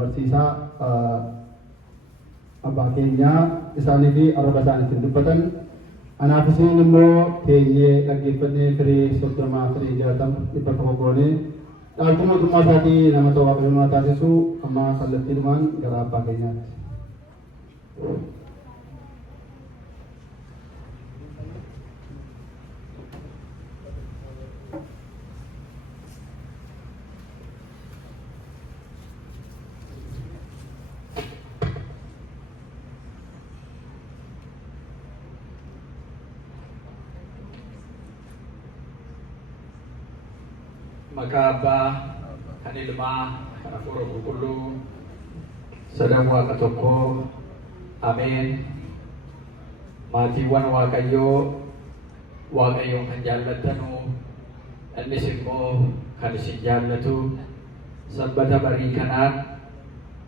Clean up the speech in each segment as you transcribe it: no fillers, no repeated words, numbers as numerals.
barsiisaa abbaa keenyaa isaanii fi arraba isaaniitiin dubbatan. Anaaf isin immoo teenyee dhaggeeffannee firii 30 firii 60 dhibba tokko goonee dhaaltuu mootummaa isaatii nama ta'uu waaqayyoon taasisu amma kallattiidhumaan gara abbaa keenyaatti. Makaba kan ilmaa kan hafuura qulqulluu sadan waaqa tokko ameen. Maatiiwwan waaqayyoon kan jaallattanu innis immoo kan isin jaallatu sabbata barii kanaan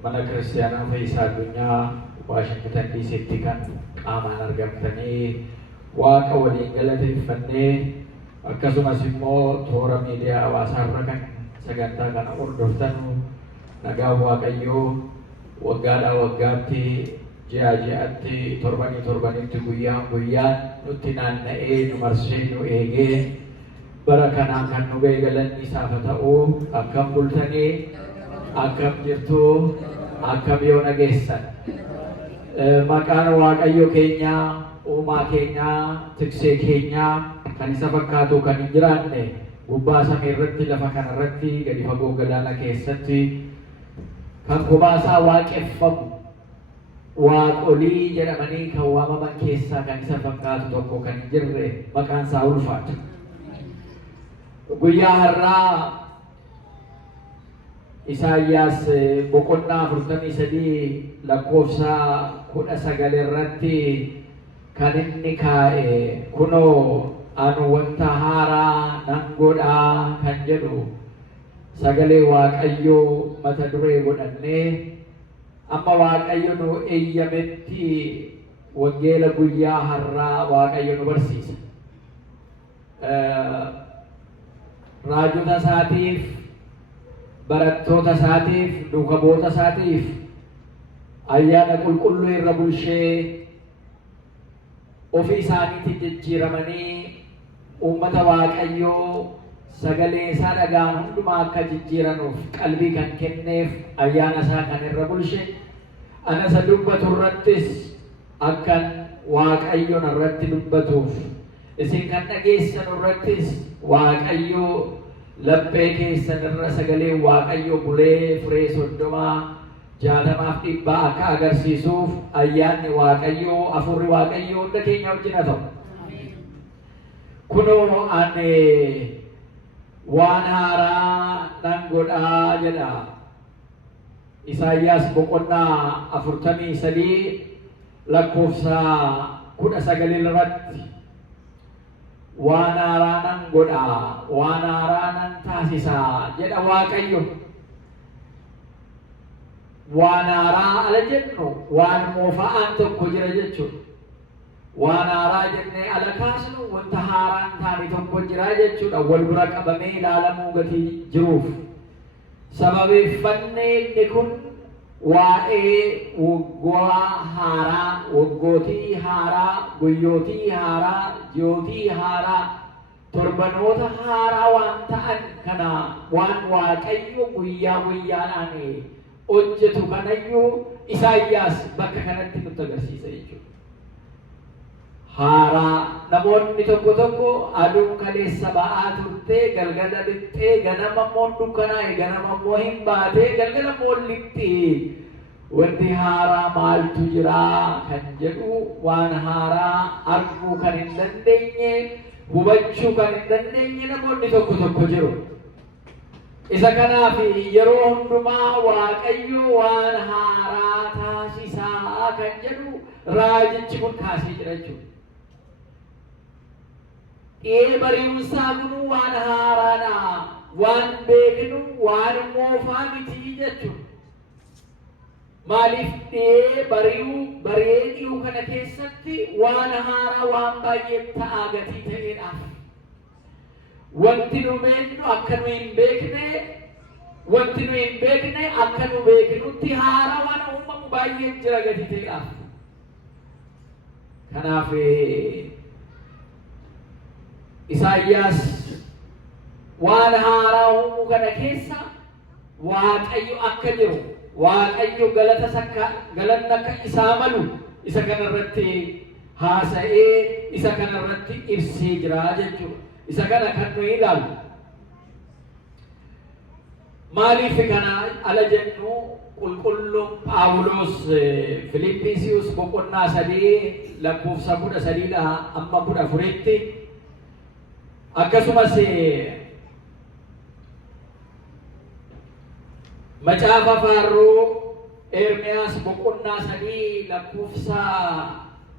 mana kiristaanaa Fayyisaa Addunyaa Waashingtan DC'tti kan qaamaan argamtanii waaqa waliin galateeffannee akkasumas immoo toora miidiyaa hawaasaarra kan sagantaa kana hordoftanu nagaa waaqayyoo waggaadhaa waggaatti ji'aatti torbanitti guyyaan nutti naanna'ee nu marsee nu eegee bara kanaan kan nu beegalanni isaaf ta'u akkam bultanii akkam jirtu akkam yoo nageessan maqaan waaqayyo keenyaa uumaa keenyaa tiksee keenyaa kan isa fakkaatu kan hin jiraanne gubbaa samii irratti lafa kana irratti gadi fagoo galaana keessatti kan kubaasaa waaqeffamu waaqolii jedhamanii kan waamaman keessaa kan isa fakkaatu tokko kan hin jirre maqaan isaa ulfaatu. Guyyaa har'aa Isaayyaas boqonnaa 43 lakkoofsa 19 irratti kan inni kaa'e kunoo anu wanta haaraa nan godhaa kan jedhu sagalee waaqayyoo mata duree godhannee amma waaqayyo nu eeyyametti wangeela guyyaa har'aa waaqayyo nu barsiisa. Raajota isaatiif, barattoota isaatiif, duuka bu'oota isaatiif ayyaana qulqulluu irra bulshee ofii isaaniitti jijjiiramanii uummata waaqayyoo sagalee isaa dhagaan hundumaa akka jijjiiranuuf qalbii kan kenneef ayyaana isaa kan irra bulshe ana isa dubbatu irrattis akkan waaqayyoon irratti dubbatuuf isin kan dhageessan irrattis waaqayyoo laphee keessan irra sagalee waaqayyoo bulee firee 30 60 100 akka agarsiisuuf ayyaanni waaqayyoo hafuurri waaqayyoo hunda keenya wajjin haa ta'u. Kunoo ani waan haaraa nan godhaa jedha Isaayyaas boqonnaa 43 lakkoofsa 19 irratti waan haaraa nan godhaa waan haaraa nan taasisaa jedha waaqayyo. Waan haaraa ala jennu waan moofa'aan tokko jira jechuudha. Waan haaraa jennee ala kaasnu wanta haaraan taane tokko jira jechuudha. Wal bira qabamee ilaalamuu gatii jiruuf sababeeffannee inni kun waa'ee waggaa haaraa, waggootii haaraa, guyyootii haaraa, ji'ootii haaraa, torbanoota haaraa waan ta'an kana waan waaqayyo guyyaa guyyaadhaan hojjetu kanayyuu Isaayyaas bakka kanatti nutti agarsiisa jechuudha. Haaraa namoonni tokko aduun kaleessa ba'aa turtee galgala lixxee ganama immoo dukkanaa'e ganama immoo hin baatee galgala immoo lixxee wanti haaraa maaltu jiraa kan jedhu waan haaraa arguu kan hin dandeenye hubachuu kan hin dandeenye namoonni tokko jiru. Isa kanaaf yeroo hundumaa waaqayyo waan haaraa taasisaa kan jedhu raajichi kun kaasee jira jechuudha. Bari'umsaa kun waan haaraadha, waan beeknu waan moofaa miti jechuudha. Maaliif baree dhiyuu kana keessatti waan haaraa waan baay'ee ta'aa gatii ta'eedhaaf. Wanti nu meennu akka nu hin beekne wanti nu hin beekne akka nu beeknutti haarawaan uumamu baay'ee jira gadi ta'eedhaaf. Kanaaf Isaayyaas waan haaraa uumuu kana keessa Waaqayyo akka jiru, Waaqayyo galanni akka isaa malu isa kanarratti haasa'ee isa kanarratti ibsee jira jechuudha. Isa kana kan nuyi ilaallu. Maaliif kana ala jennu qulqulluun Phaawulos Filiphisius boqonnaa 3 lakkoofsa 13 amma 14tti akkasumas macaafa faarruu Ermiyaas boqonnaa 3 lakkoofsa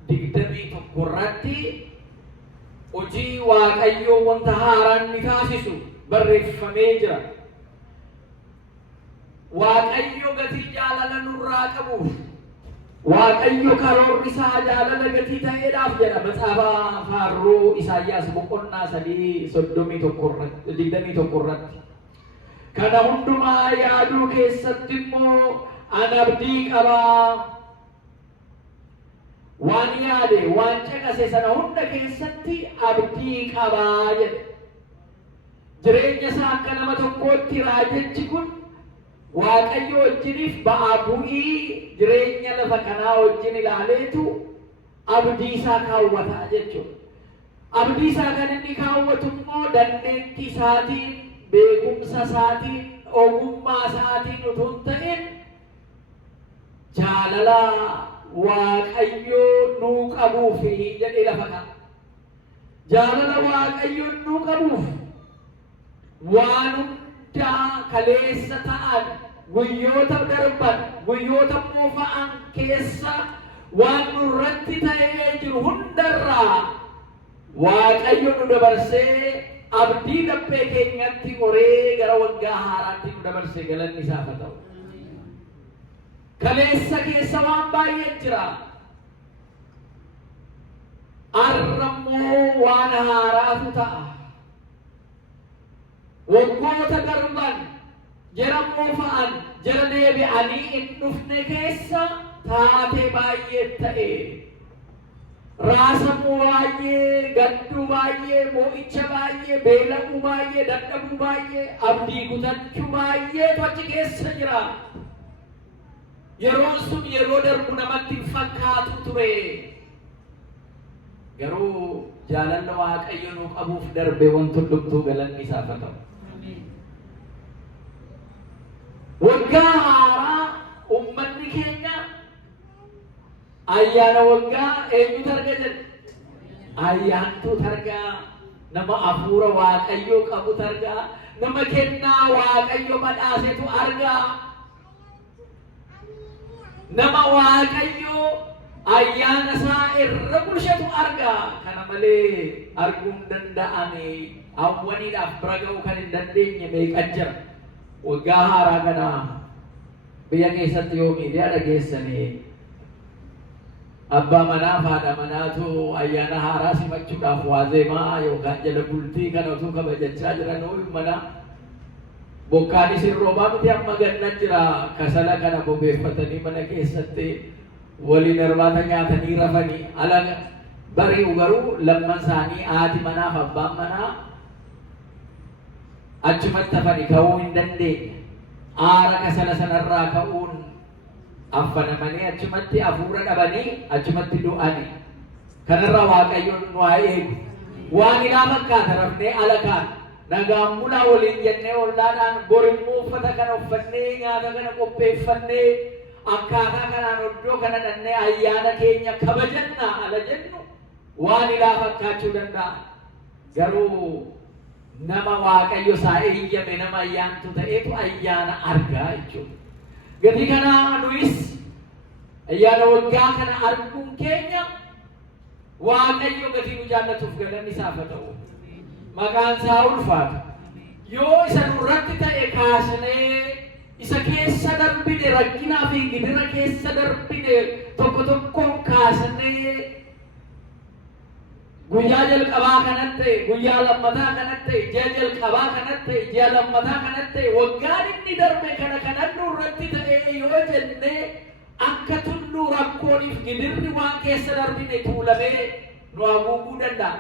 21 irratti hojii Waaqayyoo wanta haaraan ni taasisu barreeffamee jira. Waaqayyo gatii jaalala nurraa qabuuf Waaqayyo karoorri isaa jaalala gatii ta'eedhaaf jedha macaafa faarruu Isaayyaas boqonnaa 3:21 irratti. Kana hundumaa yaaduu keessatti immoo an abdii qabaa. Waan yaade waan caqase sana hunda keessatti abdii qabaa jedhe. Jireenya isaa akka nama tokkootti raajichi kun Waaqayyo wajjiniif ba'aa bu'ii jireenya lafa kanaa wajjin ilaaleetu abdii isaa kaawwataa jechuudha. Abdii isaa kan inni kaawwatu immoo dandeettii isaatiin, beekumsa isaatiin, ogummaa isaatiin utuu hin ta'in jaalala Waaqayyo nuu qabuuf jedhee lafa kana. Jaalala Waaqayyo nuu qabuuf waan hundaa kaleessa ta'an guyyoota darban guyyoota moofa'an keessa waan nurratti ta'ee jiru hundarraa Waaqayyo nu dabarsee abdii dhabbee keenyatti horee gara waggaa haaraatti nu dabarsee galanni isaaf haa ta'u. Kaleessa keessa waan baay'ee jira. Arrammoo waan haaraatu ta'a. Waggoota darban jara moofa'an jara deebi'anii hin dhufne keessa taatee baay'ee ta'e. Raasamuu baay'ee, gadduu baay'ee, moo'icha baay'ee, beela'uu baay'ee, dadhabuu baay'ee, abdii kutachuu baay'eetu achi keessa jira. Yeroon sun yeroo darbu namatti hin fakkaatu ture. Garuu jaalala Waaqayyo nuu qabuuf darbe wanti hundumtuu galanni isaaf haa ta'u. Waggaa haaraa uummanni keenya ayyaana waggaa eenyutu arga jedhe? Ayyaantuutu argaa, nama hafuura Waaqayyoo qabutu argaa, nama kennaa Waaqayyo badhaasetu argaa. Nama Waaqayyo ayyaana isaa irra bulchatu argaa. Kana malee arguu hin danda'ame, hawwaniidhaaf bira ga'uu kan hin dandeenye meeqa jira. Waggaa haaraa kana biyya keessatti yoo miidiyaa dhageessanii abbaa manaa fi haadha manaatu ayyaana haaraa simachuudhaaf waazeemaa yookaan jala bultii kana utuu kabajachaa jiranuu mana bokkaanis hin roobaa miti amma ganna jira. Kasala kana bobeeffatanii mana keessatti waliin irbaata nyaatanii rafanii ala bari'u garuu lamman isaanii haati manaa fi abbaan manaa achumatti hafanii ka'uu hin dandeenye. Aara kasala sanarraa ka'uun affanamanii achumatti hafuura dhabanii achumatti du'anii. Kanarraa Waaqayyoon nu haa eegu. Waan ilaa fakkaata rafnee ala kaan nagaan bulaa waliin jennee ollaadhaan borimmoo uffata kana uffannee nyaata kana qopheeffannee akkaataa kanaan iddoo kana dhannee ayyaana keenya kabajannaa ala jennu waan ilaa fakkaachuu danda'a. Garuu nama Waaqayyo isaa eeyyame nama ayyaantu ta'eetu ayyaana argaa jechuudha. Gatii kanaa nuyis ayyaana waggaa kana arguun keenya Waaqayyo gatii nu jaallatuuf galanni isaaf haa ta'u. Maqaan isaa ulfaatu. Yoo isa nurratti ta'e kaasnee isa keessa darbine rakkinaa fi gidira keessa darbine tokko tokkoon kaasnee guyyaa jalqabaa kanatti guyyaa lammataa kanatti ji'a jalqabaa kanatti ji'a lammataa kanatti waggaan inni darbe kana kanannu irratti ta'ee yoo jenne akka tulluu rakkooniif gidirri waan keessa darbine tuulamee nu haguuguu danda'a,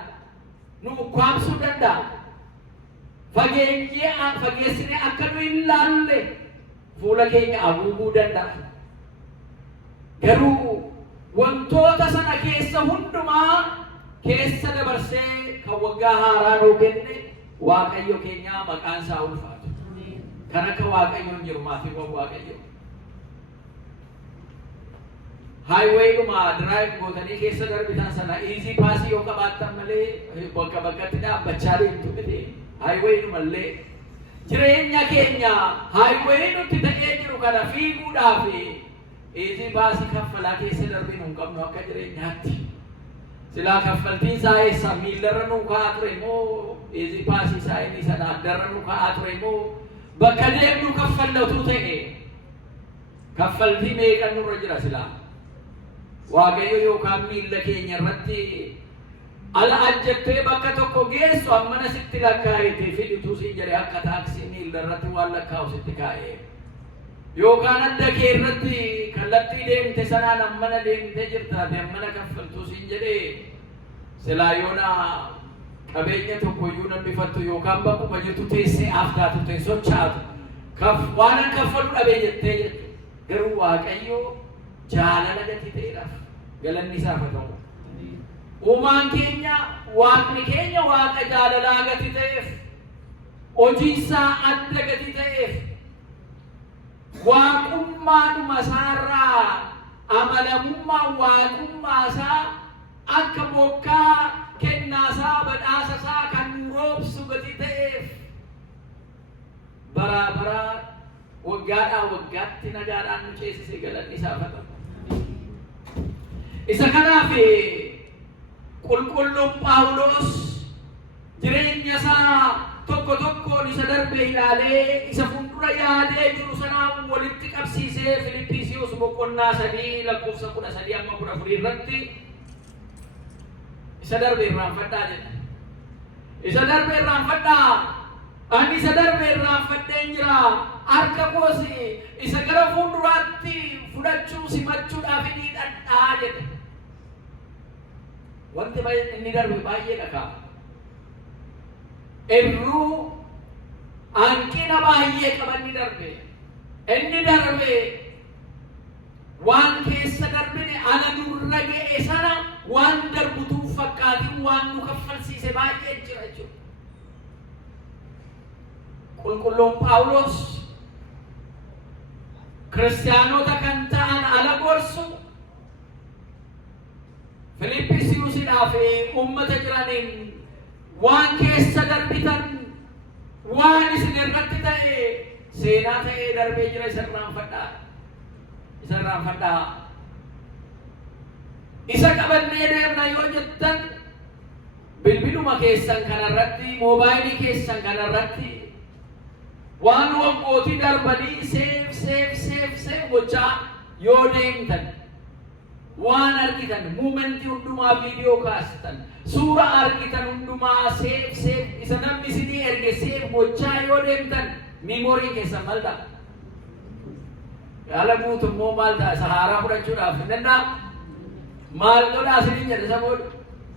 nu ukkaamsuu danda'a. Fageessine akka nu hin laalle fuula keenya haguuguu danda'a. Garuu wantoota sana keessa hundumaa keessa dabarsee kan waggaa haaraa nuu kenne Waaqayyo keenya maqaan isaa ulfaatu. Kan akka Waaqayyo hin jiru maatii Waaqayyo. Highwayidhuma drive gootanii keessa darbitan sana easy pass yoo qabaattan malee bakka bakkatti dhaabbachaa deemtu miti. Highwayidhuma illee jireenya keenya highway nutti ta'ee jiru kana fiiguudhaaf easy pass kaffalaa keessa darbinu hin qabnu akka jireenyaatti. Silaa kaffaltiin isaa eessa miillarra nuu ka'aa ture moo easy pass isaa inni sana addarra nuu ka'aa ture moo bakka deemnu kaffallatu ta'e kaffaltii meeqan nurra jira silaa? Waaqayyo yookaan miilla keenya irratti ala ajjattee bakka tokko geessu ammana sitti lakkaa'ee fidutu siin jedhe akka taaksii miilla irratti waan lakkaa'u sitti kaa'ee yookaan adda kee irratti kallattii deemte sanaan ammana deemtee jirtaate ammana kaffaltuu siin jedhe silaa yoona qabeenya tokko iyyuu nambifattu yookaan bakkuma jirtu teessee aftaatu ta'e sochaatu waan kaffalu dhabee jettee jettu. Garuu Waaqayyo jaalala gatii ta'eedhaaf galanni isaaf haa ta'u. Uumaan keenya Waaqni keenya Waaqa jaalalaa gatii ta'eef hojii isaa adda gatii ta'eef waaqummaadhuma isaarraa amanamummaa waaqummaa isaa akka bokkaa kennaa isaa badhaasa isaa kan roobsu gatii ta'eef baraa baraa waggaadhaa waggaatti nagaadhaan nu ceesise galanni isaaf haa ta'u. Isa kanaaf qulqulluun Phaawulos jireenya isaa tokko tokkoon isa darbe ilaalee isa fuuldura yaadee jiru sanaan walitti qabsiisee Filiphisiyoos boqonnaa 3 lakkoofsa 13-14 irratti isa darbe irraanfadhaa jedha. Isa darbe irraanfadhaa, ani isa darbe irraanfadheen jira, harka koos isa gara fuulduraatti fudhachuu simachuudhaaf ni dhadhaa jedhe. Wanti inni darbe baay'ee dhagaa. Irruu hanqina baay'ee qabanni darbe. Inni darbe waan keessa darbine ala nurra ga'e sana waan darbutuuf fakkaatiin waan nu kaffalsiise baay'ee jira jechuudha. Qulqulluun Phaawulos kiristaanota kan ta'an ala gorsu Filiphisiyoosiidhaaf uummata jiraniin waan keessa darbitan waan isin irratti ta'e seenaa ta'ee darbee jira isa irraanfadhaa. Isa qabannee deemna yoo jettan bilbiluma keessan kanarratti moobaayilii keessan kanarratti waan waggootii darbanii seef gochaa yoo deemtan waan argitan muumentii hundumaa viidiyoo kaastan suura argitan hundumaa seef isa namni isinii erge seef gochaa yoo deemtan miimoorii keessan maal ta'a? Yaala guutummoo maal ta'a? Isa haaraa fudhachuudhaaf hin danda'a? Maal godhaa isiniin jedhe saboodha?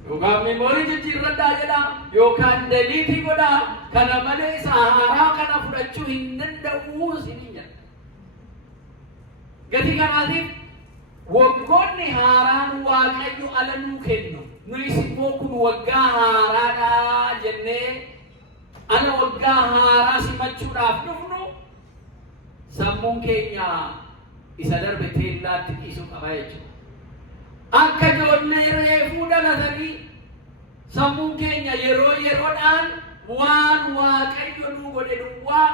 Yookaan miimoorii jijjiirradhaa jedhaa yookaan deliitii godhaa, kana malee isa haaraa kana fudhachuu hin danda'uu isiniin jedha. Gatii kanaatiif waggoonni haaraan Waaqayyo ala nuu kennu, nuyis immoo kun waggaa haaraadhaa jennee ala waggaa haaraa simachuudhaaf dhufnu sammuun keenya isa darbe teellaatti dhiisuu qaba jechuudha. Akka ijoollee reefuu dhalatanii sammuun keenya yeroo yeroodhaan waan Waaqayyo nuu godhe duwwaa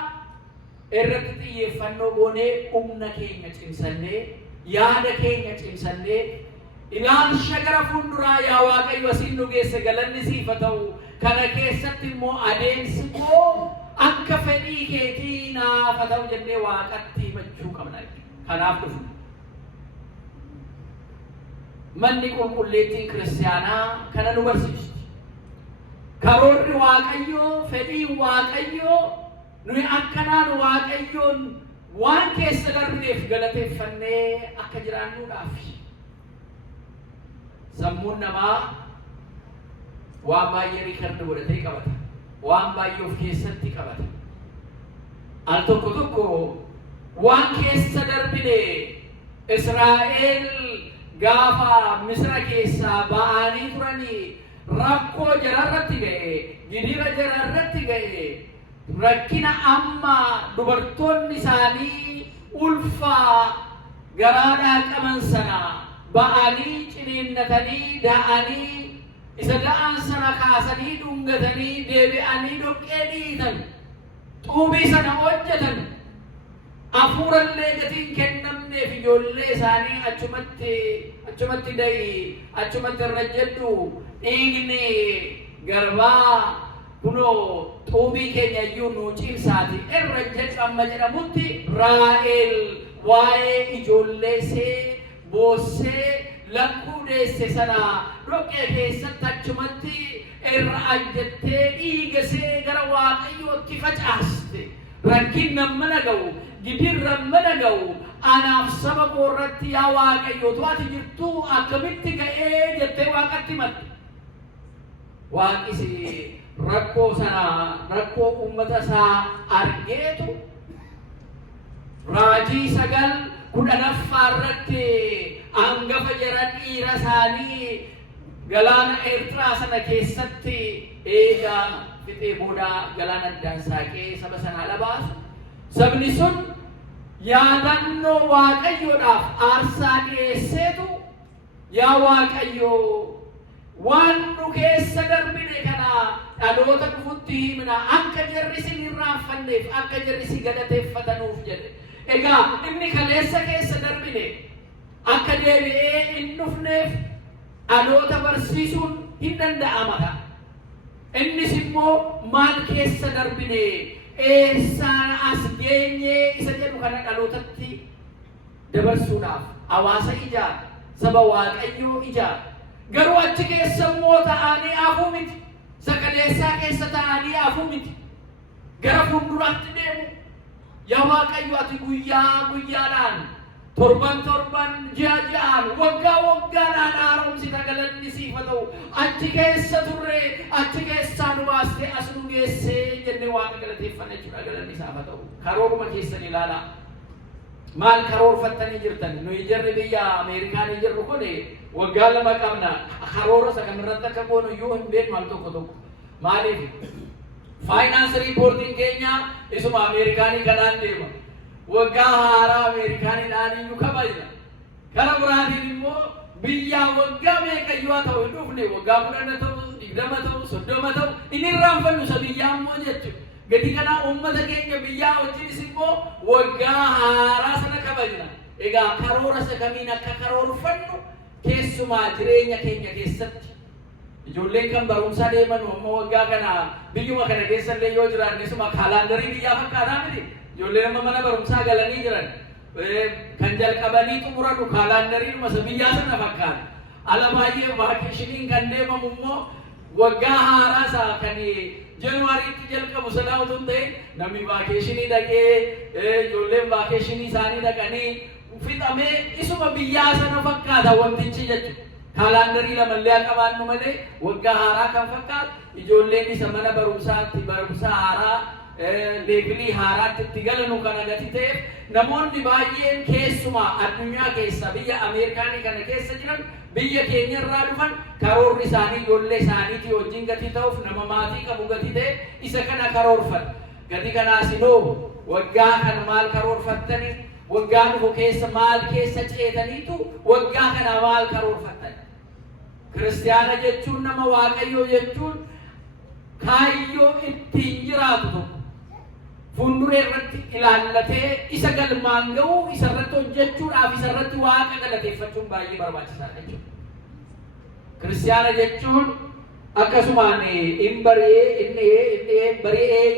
irratti xiyyeeffannoo goonee humna keenya cimsannee yaada keenya cimsannee ilaalcha gara fuulduraa yaa Waaqayyo asiin nu geesse galanni siif haa ta'u. Kana keessatti immoo adeemsi koo akka fedhii keetii naaf haa ta'u jennee Waaqatti himachuu qabna. Kanaaf dhufna. Manni qulqulleettiin kiristaanaa kana nu barsiisti. karoorri waaqayyoo fedhii waaqayyoo nuyi akkanaan waaqayyoon waan keessa darbineef galateeffannee akka jiraannuudhaaf sammuun namaa waan baay'ee riikardi godhatee qabata, waan baay'ee of keessatti qabata. Al tokko tokko waan keessa darbine Israa'el gaafa Misra keessaa ba'anii turanii rakkoo jararratti ga'e, gidiira jararratti ga'e, rakkina amma dubartoonni isaanii ulfaa garaadhaa qaban sana ba'anii ciniinnatanii da'anii isa da'an sana kaasanii dhungatanii deebi'anii dhoqqee dhiitan xuubii sana hojjetan hafuurallee gatiin kennamneef ijoollee isaanii achumatti da'i achumatti irra jedhu dhiigni garbaa kunoo xuubii keenya iyyuu nuu cimsaati irra jedhu amma jedhamutti Raahel waa'ee ijoolleesee boossee lakkuu deesse sana dhoqqee keessatti achumatti irra ajjattee dhiigasee gara waaqayyootti facaaste. Rakkinna mana ga'u, gidirra mana ga'u, anaaf saba koo irratti yaa waaqayyo ati jirtuu akkamitti ga'ee jettee waaqatti himatte. Waaqis rakkoo sana rakkoo uummata isaa argeetu raajii 9 irratti hangafa jara dhiira isaanii galaana Eertiraa sana keessatti eegaa fixee booda galaana addaan saaqee saba sana ala baasu. Sabni sun yaadannoo waaqayyoodhaaf aarsaa dhiyeesseetu yaa waaqayyo waan nu keessa darbine kana dhaloota dhufutti himna akka jarri si irraanfanneef akka jarri si galateeffatanuuf jedhe. Egaa inni kaleessa keessa darbine akka deebi'ee hin dhufneef dhaloota barsiisuun hin danda'ama. Innis immoo maal keessa darbine eessaan as geenyee isa jedhu kana dhalootatti dabarsuudhaaf hawaasa ijaara, saba waaqayyoo ijaara. Garuu achi keessa immoo ta'anii hafuu miti, sakaleessaa keessa ta'anii hafuu miti, gara fuulduraatti deemu. Yaa waaqayyo ati guyyaa guyyaadhaan torban ji'a ji'aan waggaa waggaadhaan haaromsita galanni siif haa ta'u. Achi keessa turre achi keessaa nu baastee as nu geessee jennee waaqa galateeffanna jechuudha. Galanni isaaf haa ta'u. Karooruma keessan ilaalaa. Maal karoorfattanii jirtan? Nuyi jarri biyya Ameerikaanii jirru kun waggaa 2 qabna. Karoora isa kamirratti akka goonu iyyuu hin beeknu al tokko tokko. Maaliif? Finance reporting keenya isuma Ameerikaanii kanaan deema. Waggaa haaraa Ameerikaaniidhaan iyyuu kabajna. Kara biraatiin immoo biyyaa waggaa meeqayyuu haa ta'u hin dhufne waggaa 10 ta'u 20 ta'u 30 ta'u inni irraanfannu isa biyyaa immoo jechuudha. Gati kanaa uummata keenya biyyaa wajjinis immoo waggaa haaraa sana kabajna. Egaa karoora isa kamiin akka karoorfannu keessumaa jireenya keenya keessatti ijoolleen kan barumsaa deeman ammoo waggaa kana biyyuma kana keessallee yoo jiraanne isuma kaalaandarii biyyaa fakkaataa miti. Ijoolleen amma mana barumsaa galanii jiran kan jalqabanii xumuranu kaalaandariidhuma isa biyyaa sana fakkaata. Ala baay'ee vaakeeshiniin kan deemamu immoo waggaa haaraa isaa kan Januwaariitti jalqabu sana otoo hin ta'in namni vaakeeshinii dhaqee ijoolleen vaakeeshinii isaanii dhaqanii fixamee isuma biyyaa sana fakkaata wantichi jechuudha. Kaalaandarii lamallee haa qabaannu malee waggaa haaraa kan fakkaatu ijoolleen isa mana barumsaatti barumsa haaraa leevilii haaraatti itti galanu kana gati ta'eef namoonni baay'een keessumaa addunyaa keessa biyya Ameerikaanii kana keessa jiran biyya keenya irraa dhufan karoorri isaanii ijoollee isaaniitii wajjin gati ta'uuf nama maatii qabu gati ta'e isa kana karoorfata. Gati kanaas inoo waggaa kana maal karoorfattanii waggaa dhufu keessa maal keessa ceetaniitu waggaa kana maal karoorfattan? Kiristiyaana jechuun nama waaqayyoo jechuun kaayyoo ittiin jiraatu tokko fuulduree irratti ilaallatee isa galmaan ga'uu isa irratti hojjechuudhaaf isa irratti waaqa galateeffachuun baay'ee barbaachisaadha jechuudha. Kiristiyaana jechuun akkasumaan in bari'ee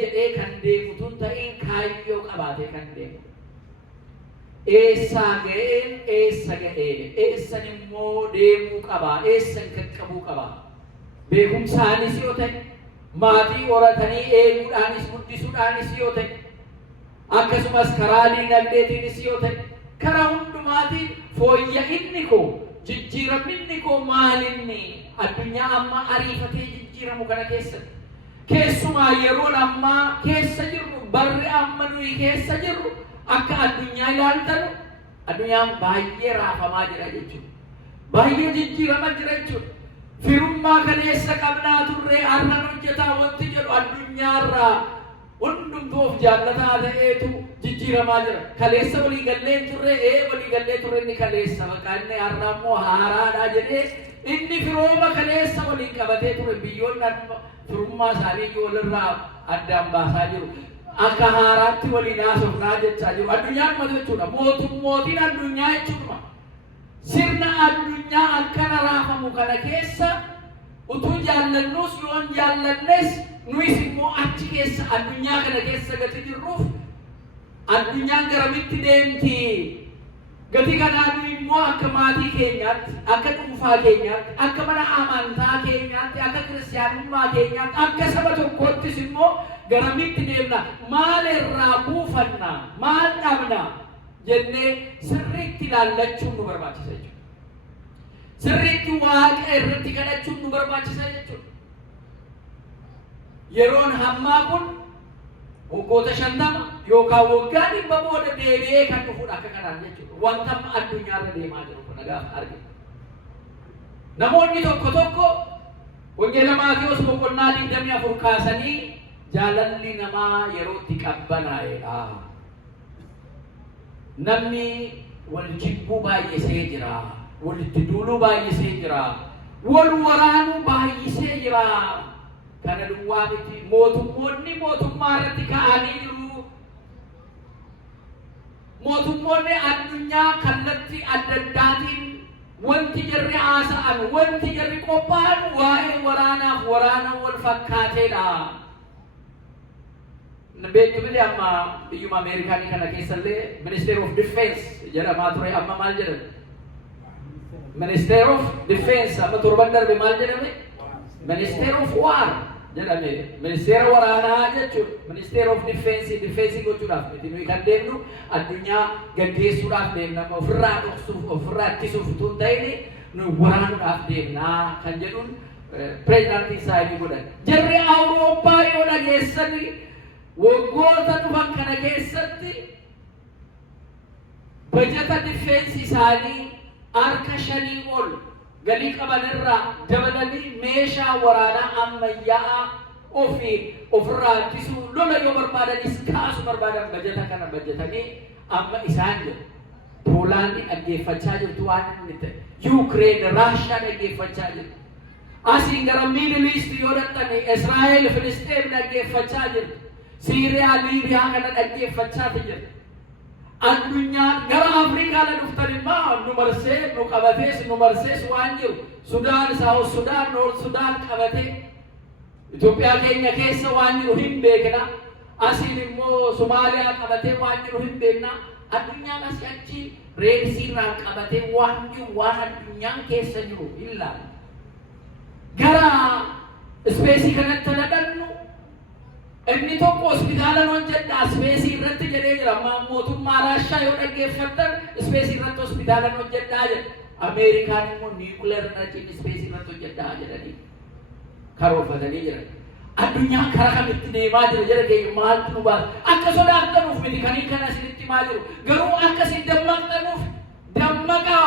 jedhee kan deemu tun ta'in kaayyoo qabaatee kan deemu. Eessaa ga'een eessa ga'ee eessan immoo deemuu qabaa eessan qaqqabuu qabaa. Beekumsaanis yoo ta'e maatii horatanii eeguudhaanis guddisuudhaanis yoo ta'e, akkasumas karaa diinagdeetiinis yoo ta'e, karaa hundumaatiin fooyya'inni koo jijjiiramni koo maalinni addunyaa amma ariifatee jijjiiramu kana keessatti keessumaa yeroon ammaa keessa jirru barri amma nuyi keessa jirru akka addunyaa ilaaltanu addunyaan baay'ee raafamaa jira jechuudha. Baay'ee jijjiiramaa jira jechuudha. Firummaa kaleessa qabnaa turre har'an hojjetaa wanti jedhu addunyaarraa hundumtuuf jaallataa ta'eetu jijjiiramaa jira. Kaleessa walii gallee turre walii gallee turre inni kaleessa maqaa inni har'a immoo haaraadhaa jedhee inni firooma kaleessa waliin qabatee ture biyyoonni firummaa isaanii walirraa addaan baasaa jiru. Akka haaraatti waliin haasofnaa jechaa jiru. Addunyaan mata jechuudha. Mootummootni addunyaa jechuudha. Sirna addunyaa akkana raafamu kana keessa utuu jaallannus yoon jaallannes nuyis immoo achi keessa addunyaa kana keessa gati jirruuf addunyaan garamitti deemti. Gati kanaa nuyi immoo akka maatii keenyaatti, akka dhuunfaa keenyaatti, akka mana amantaa keenyaatti, akka kiristaanummaa keenyaatti, akka saba tokkoottis immoo garamitti deemna? Maal irraa buufanna? Maal dhabna? Jennee sirriitti ilaallachuun nu barbaachisa jechuudha. Sirriitti waaqa irratti kadhachuun nu barbaachisa jechuudha. Yeroon hammaa kun waggoota 50 yookaan waggaa 100 booda deebi'ee kan dhufuudha akka kanaan jechuudha. Wanta addunyaarra deemaa jiru kun gaafa arginu. Namoonni tokko wangeela Maatewos boqonnaa 24 kaasanii jaalalli namaa yerootti qabbanaa'edha. Namni wal jibbuu baay'isee jira, walitti duuluu baay'isee jira, wal waraanuu baay'isee jira. Kana duwwaa miti mootummoonni mootummaa irratti ka'anii jiru. Mootummoonni addunyaa kallattii adda addaatiin wanti jarri haasa'an, wanti jarri qophaa'an waa'ee waraanaaf waraana wal fakkaateedha. Beektumni amma biyyuma Ameerikaanii kana keessallee Minister of Defense jedhamaa ture. Amma maal jedhame? Minister of Defense amma torban darbe maal jedhame? Minister of War jedhame. Ministeera waraanaa jechuudha. Minister of Defense gochuudhaaf miti nuyi kan deemnu addunyaa gaggeessuudhaaf deemna. Ofirraa dhoksuuf, ofirraa ittisuuf utuu hin ta'in nuyi waraanuudhaaf deemnaa kan jedhuun pireezidaantii isaanii godhan. Jarri Awurooppaa yoo dhageessanii waggoota dhufan kana keessatti bajata difeensi isaanii harka 5 ol galii qaban irraa dabalanii meeshaa waraanaa ammayyaa'aa ofirraa ittisuu lola yoo barbaadanis kaasu barbaadan bajata kana bajatanii amma isaan jedhu. Poolaandii dhaggeeffachaa jirtu waan inni ta'e. Yuukireen, Raashiyaa dhaggeeffachaa jirtu. Asiin gara Miidil Iist yoo dhaqxani Israa'eel, Filisxeem dhaggeeffachaa jirtu. Siiriyaa, Liibiyaa kana dhaggeeffachaa jirtu. Addunyaan gara Afrikaa la dhuftan immoo nu marsee, nu qabatees, nu marsees waan jiru. Sudaan, Saawus Sudaan, Noort Sudaan qabatee Itoophiyaa keenya keessa waan jiru hin beekna. Asiin immoo Somaaliyaa qabatee waan jiru hin beekna. Addunyaan asii achi reedisiirraan qabatee waan jiru waan addunyaan keessa jiru hin laalu. Gara ispeesii kanatti ladhannu inni tokko hospitaala noon jedha ispeesii irratti jedhee jira. Mootummaa Raashiyaa yoo dhaggeeffattan ispeesii irratti hospitaala noon jedhaa jedha. Ameerikaan immoo niikuleer irratti ispeesii irratti hojjedhaa jedhanii karoorfatanii jiran. Addunyaan karaa kamitti deemaa jira jedha keenya maaltu nu baasa? Akka sodaattanuuf miti kanii kana isinitti himaa jiru. Garuu akkasiin dammaqxanuuf dammaqaa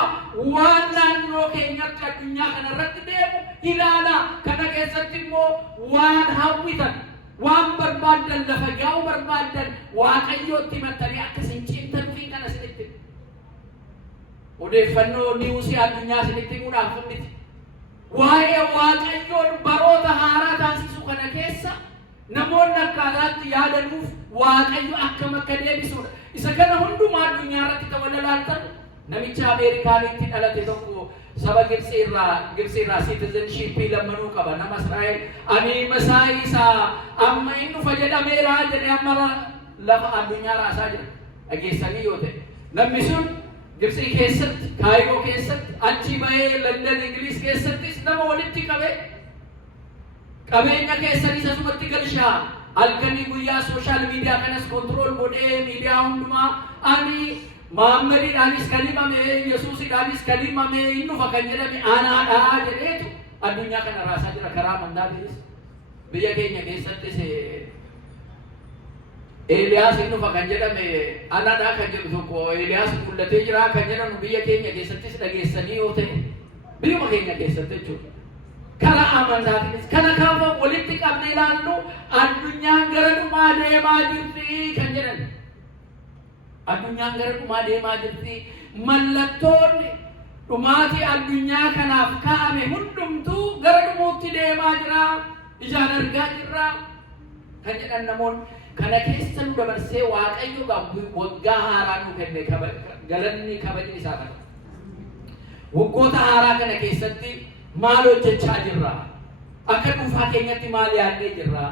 waan naannoo keenyatti addunyaa kanarratti deemu ilaalaa. Kana keessatti immoo waan hawwitan, waan barbaadan lafa gaa'u barbaadan Waaqayyootti himattanii akkasiin cimtanuufi kana isinitti odeeffannoo niwusii addunyaa isinitti himuudhaaf miti. Waa'ee Waaqayyoon baroota haaraa taasisu kana keessa namoonni akkaataatti yaadanuuf Waaqayyo akkam akka deebisuudha. Isa kana hundumaa addunyaa irratti tawalalaaltan namicha Ameerikaanitti dhalate tokko saba Gibsiirraa citizenshipii lammanuu qaba. Nama Israa'el ani Masaayii isaa amma inni dhufa jedhameera jedhee amma lafa addunyaa raasaa jira. Dhageessanii yoo ta'e namni sun Gibsii keessatti, Kaayiroo keessatti, achi bahee London Ingiliis keessattis nama walitti qabee qabeenya keessanis asumatti galchaa. Halkanii guyyaa sooshaal miidiyaa kanas kontirool godhee miidiyaa hundumaa ani Muhammadiidhaanis kan himame Yesuusidhaanis kan himame inni dhufa kan jedhame anaadhaa jedheetu addunyaa kana raasaa jira karaa amantaatiinis. Biyya keenya keessattis Eeliyaas inni dhufa kan jedhame anaadhaa kan jedhu tokko Eeliyaas mul'atee jira kan jedhamu biyya keenya keessattis dhageessanii yoo ta'e biyyuma keenya keessatti jechuudha. Kana amantaatiinis kana kaafa walitti qabnee ilaallu addunyaan gara dhumaa deemaa jirti kan jedhan. Addunyaan gara dhumaa deemaa jirti. Mallattoonni dhumaatii addunyaa kanaaf kaa'ame hundumtuu gara dhumuutti deemaa jira. Ijaan argaa jirra kan jedhan namoonni. Kana keessa nu dabarsee Waaqayyo waggaa haaraa nu kenne galanni kabajni isaa kana. Waggoota haaraa kana keessatti maal hojjechaa jirra? Akka dhuunfaa keenyatti maal yaadnee jirra?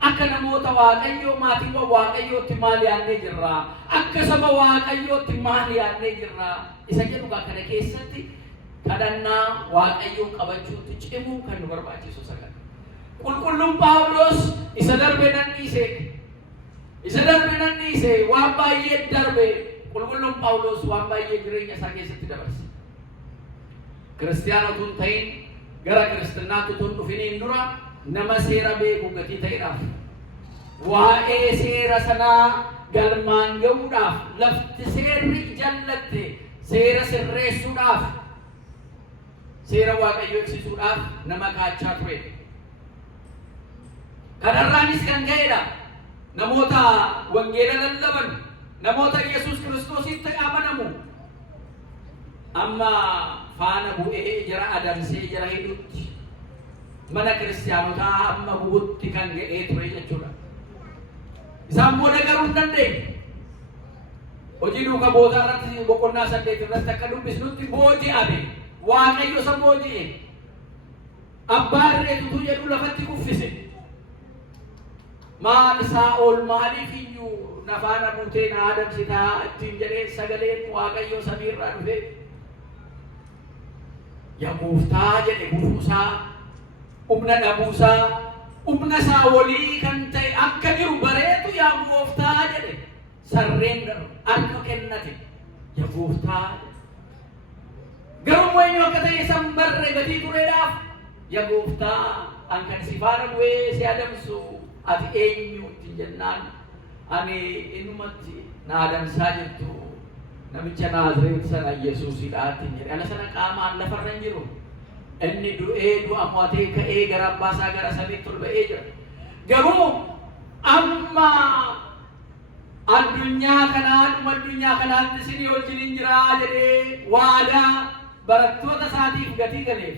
Akka namoota Waaqayyoo maatii Waaqayyootti maal yaadnee jirra? Akka saba Waaqayyootti maal yaadnee jirra? Isa jedhu kana keessatti kadhannaa Waaqayyoo qabachuutti cimuu kan nu barbaachisu sagal. Qulqulluun Phaawulos isa darbe nan dhiise waan baay'ee darbe. Qulqulluun Phaawulos waan baay'ee jireenya isaa keessatti dabarse. Kiristiyaana tun ta'in gara kiristaanaatti tun dhufiniin dura nama seera beeku gatii ta'edhaaf waa'ee seera sanaa galmaan ga'uudhaaf lafti seerri jallatte seera sirreessuudhaaf seera Waaqayyoo eegsisuudhaaf nama kaachaa ture. Kanarraanis kan ga'edha namoota wangeela lallaban namoota Yesuus Kiristoositti amanamu amma faana bu'ee jara adamsee jara hidhutti mana kiristaanotaa amma bu'utti kan ga'ee ture jechuudha. Isaan booda garuu hin dandeenye. Hojii duuka boodaa irratti boqonnaa 8 irratti akka dubbisnutti booji'ame. Waaqayyo isa booji'e. Abbaa irreetutu jedhu lafatti kuffise. Maal Saa'ol maaliif iyyuu na faana buutee na adamsitaa ittiin jedhee sagaleen Waaqayyo samiirraa dhufe. Yaa Gooftaa jedhe gufuusaa humna dhabuusaa humna isaa walii kan ta'e akka jiru bareetu yaa Gooftaa jedhe sarreen harka kennate yaa Gooftaa garuu eenyu akka ta'e san barre gatii tureedhaaf yaa Gooftaa ankan si faana bu'ee si adamsu ati eenyu ittiin jennaan ani innumatti na adamsaa jirtu namicha Naazreet sana Yesuusidhaatti jedhe ala sana qaamaan lafarra hin jiru. Inni du'ee du'a mo'atee ka'ee gara abbaa isaa gara samiitti ol ba'ee jira. Garuu amma addunyaa kanaatti isin wajjin hin jiraa jedhee waadaa barattoota isaatiif gatii galeef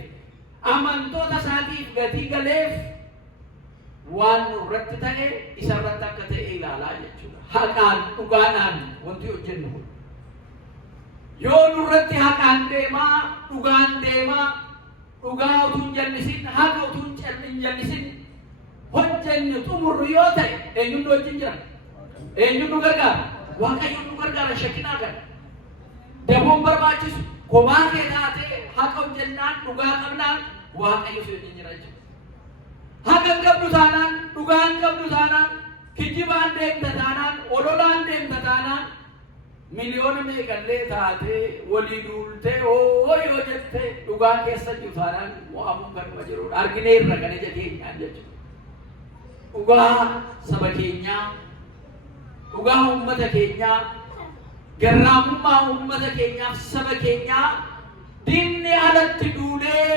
amantoota isaatiif gatii galeef waan nurratti ta'e isarratti akka ta'e ilaalaa jechuudha. Haqaan dhugaadhaan wanti hojjennu kun. Yoo nurratti haqaan deemaa dhugaan deemaa dhugaa utuu hin jallisin haqa utuu hin jallisin hojjennu xumurru yoo ta'e eenyuun nu wajjin jira? Eenyuun nu gargaara? Waaqayyoon nu gargaara shakkinaa kana. Daboon barbaachisu kophaa kee taatee haqa hojjennaan dhugaa qabnaan Waaqayyo si wajjin jira jechuudha. Haqa hin qabdu taanaan dhugaa hin qabdu taanaan kijibaan deemta taanaan ololaan deemta taanaan miliyoona meeqallee taatee walii duultee yoo jettee dhugaa keessa jiru taanaan mo'amuun kanuma jirudha. Argineerra kan ija keenyaan jechuudha. Dhugaa saba keenyaa, dhugaa uummata keenyaa, garraamummaa uummata keenyaaf saba keenyaa diinni alatti duulee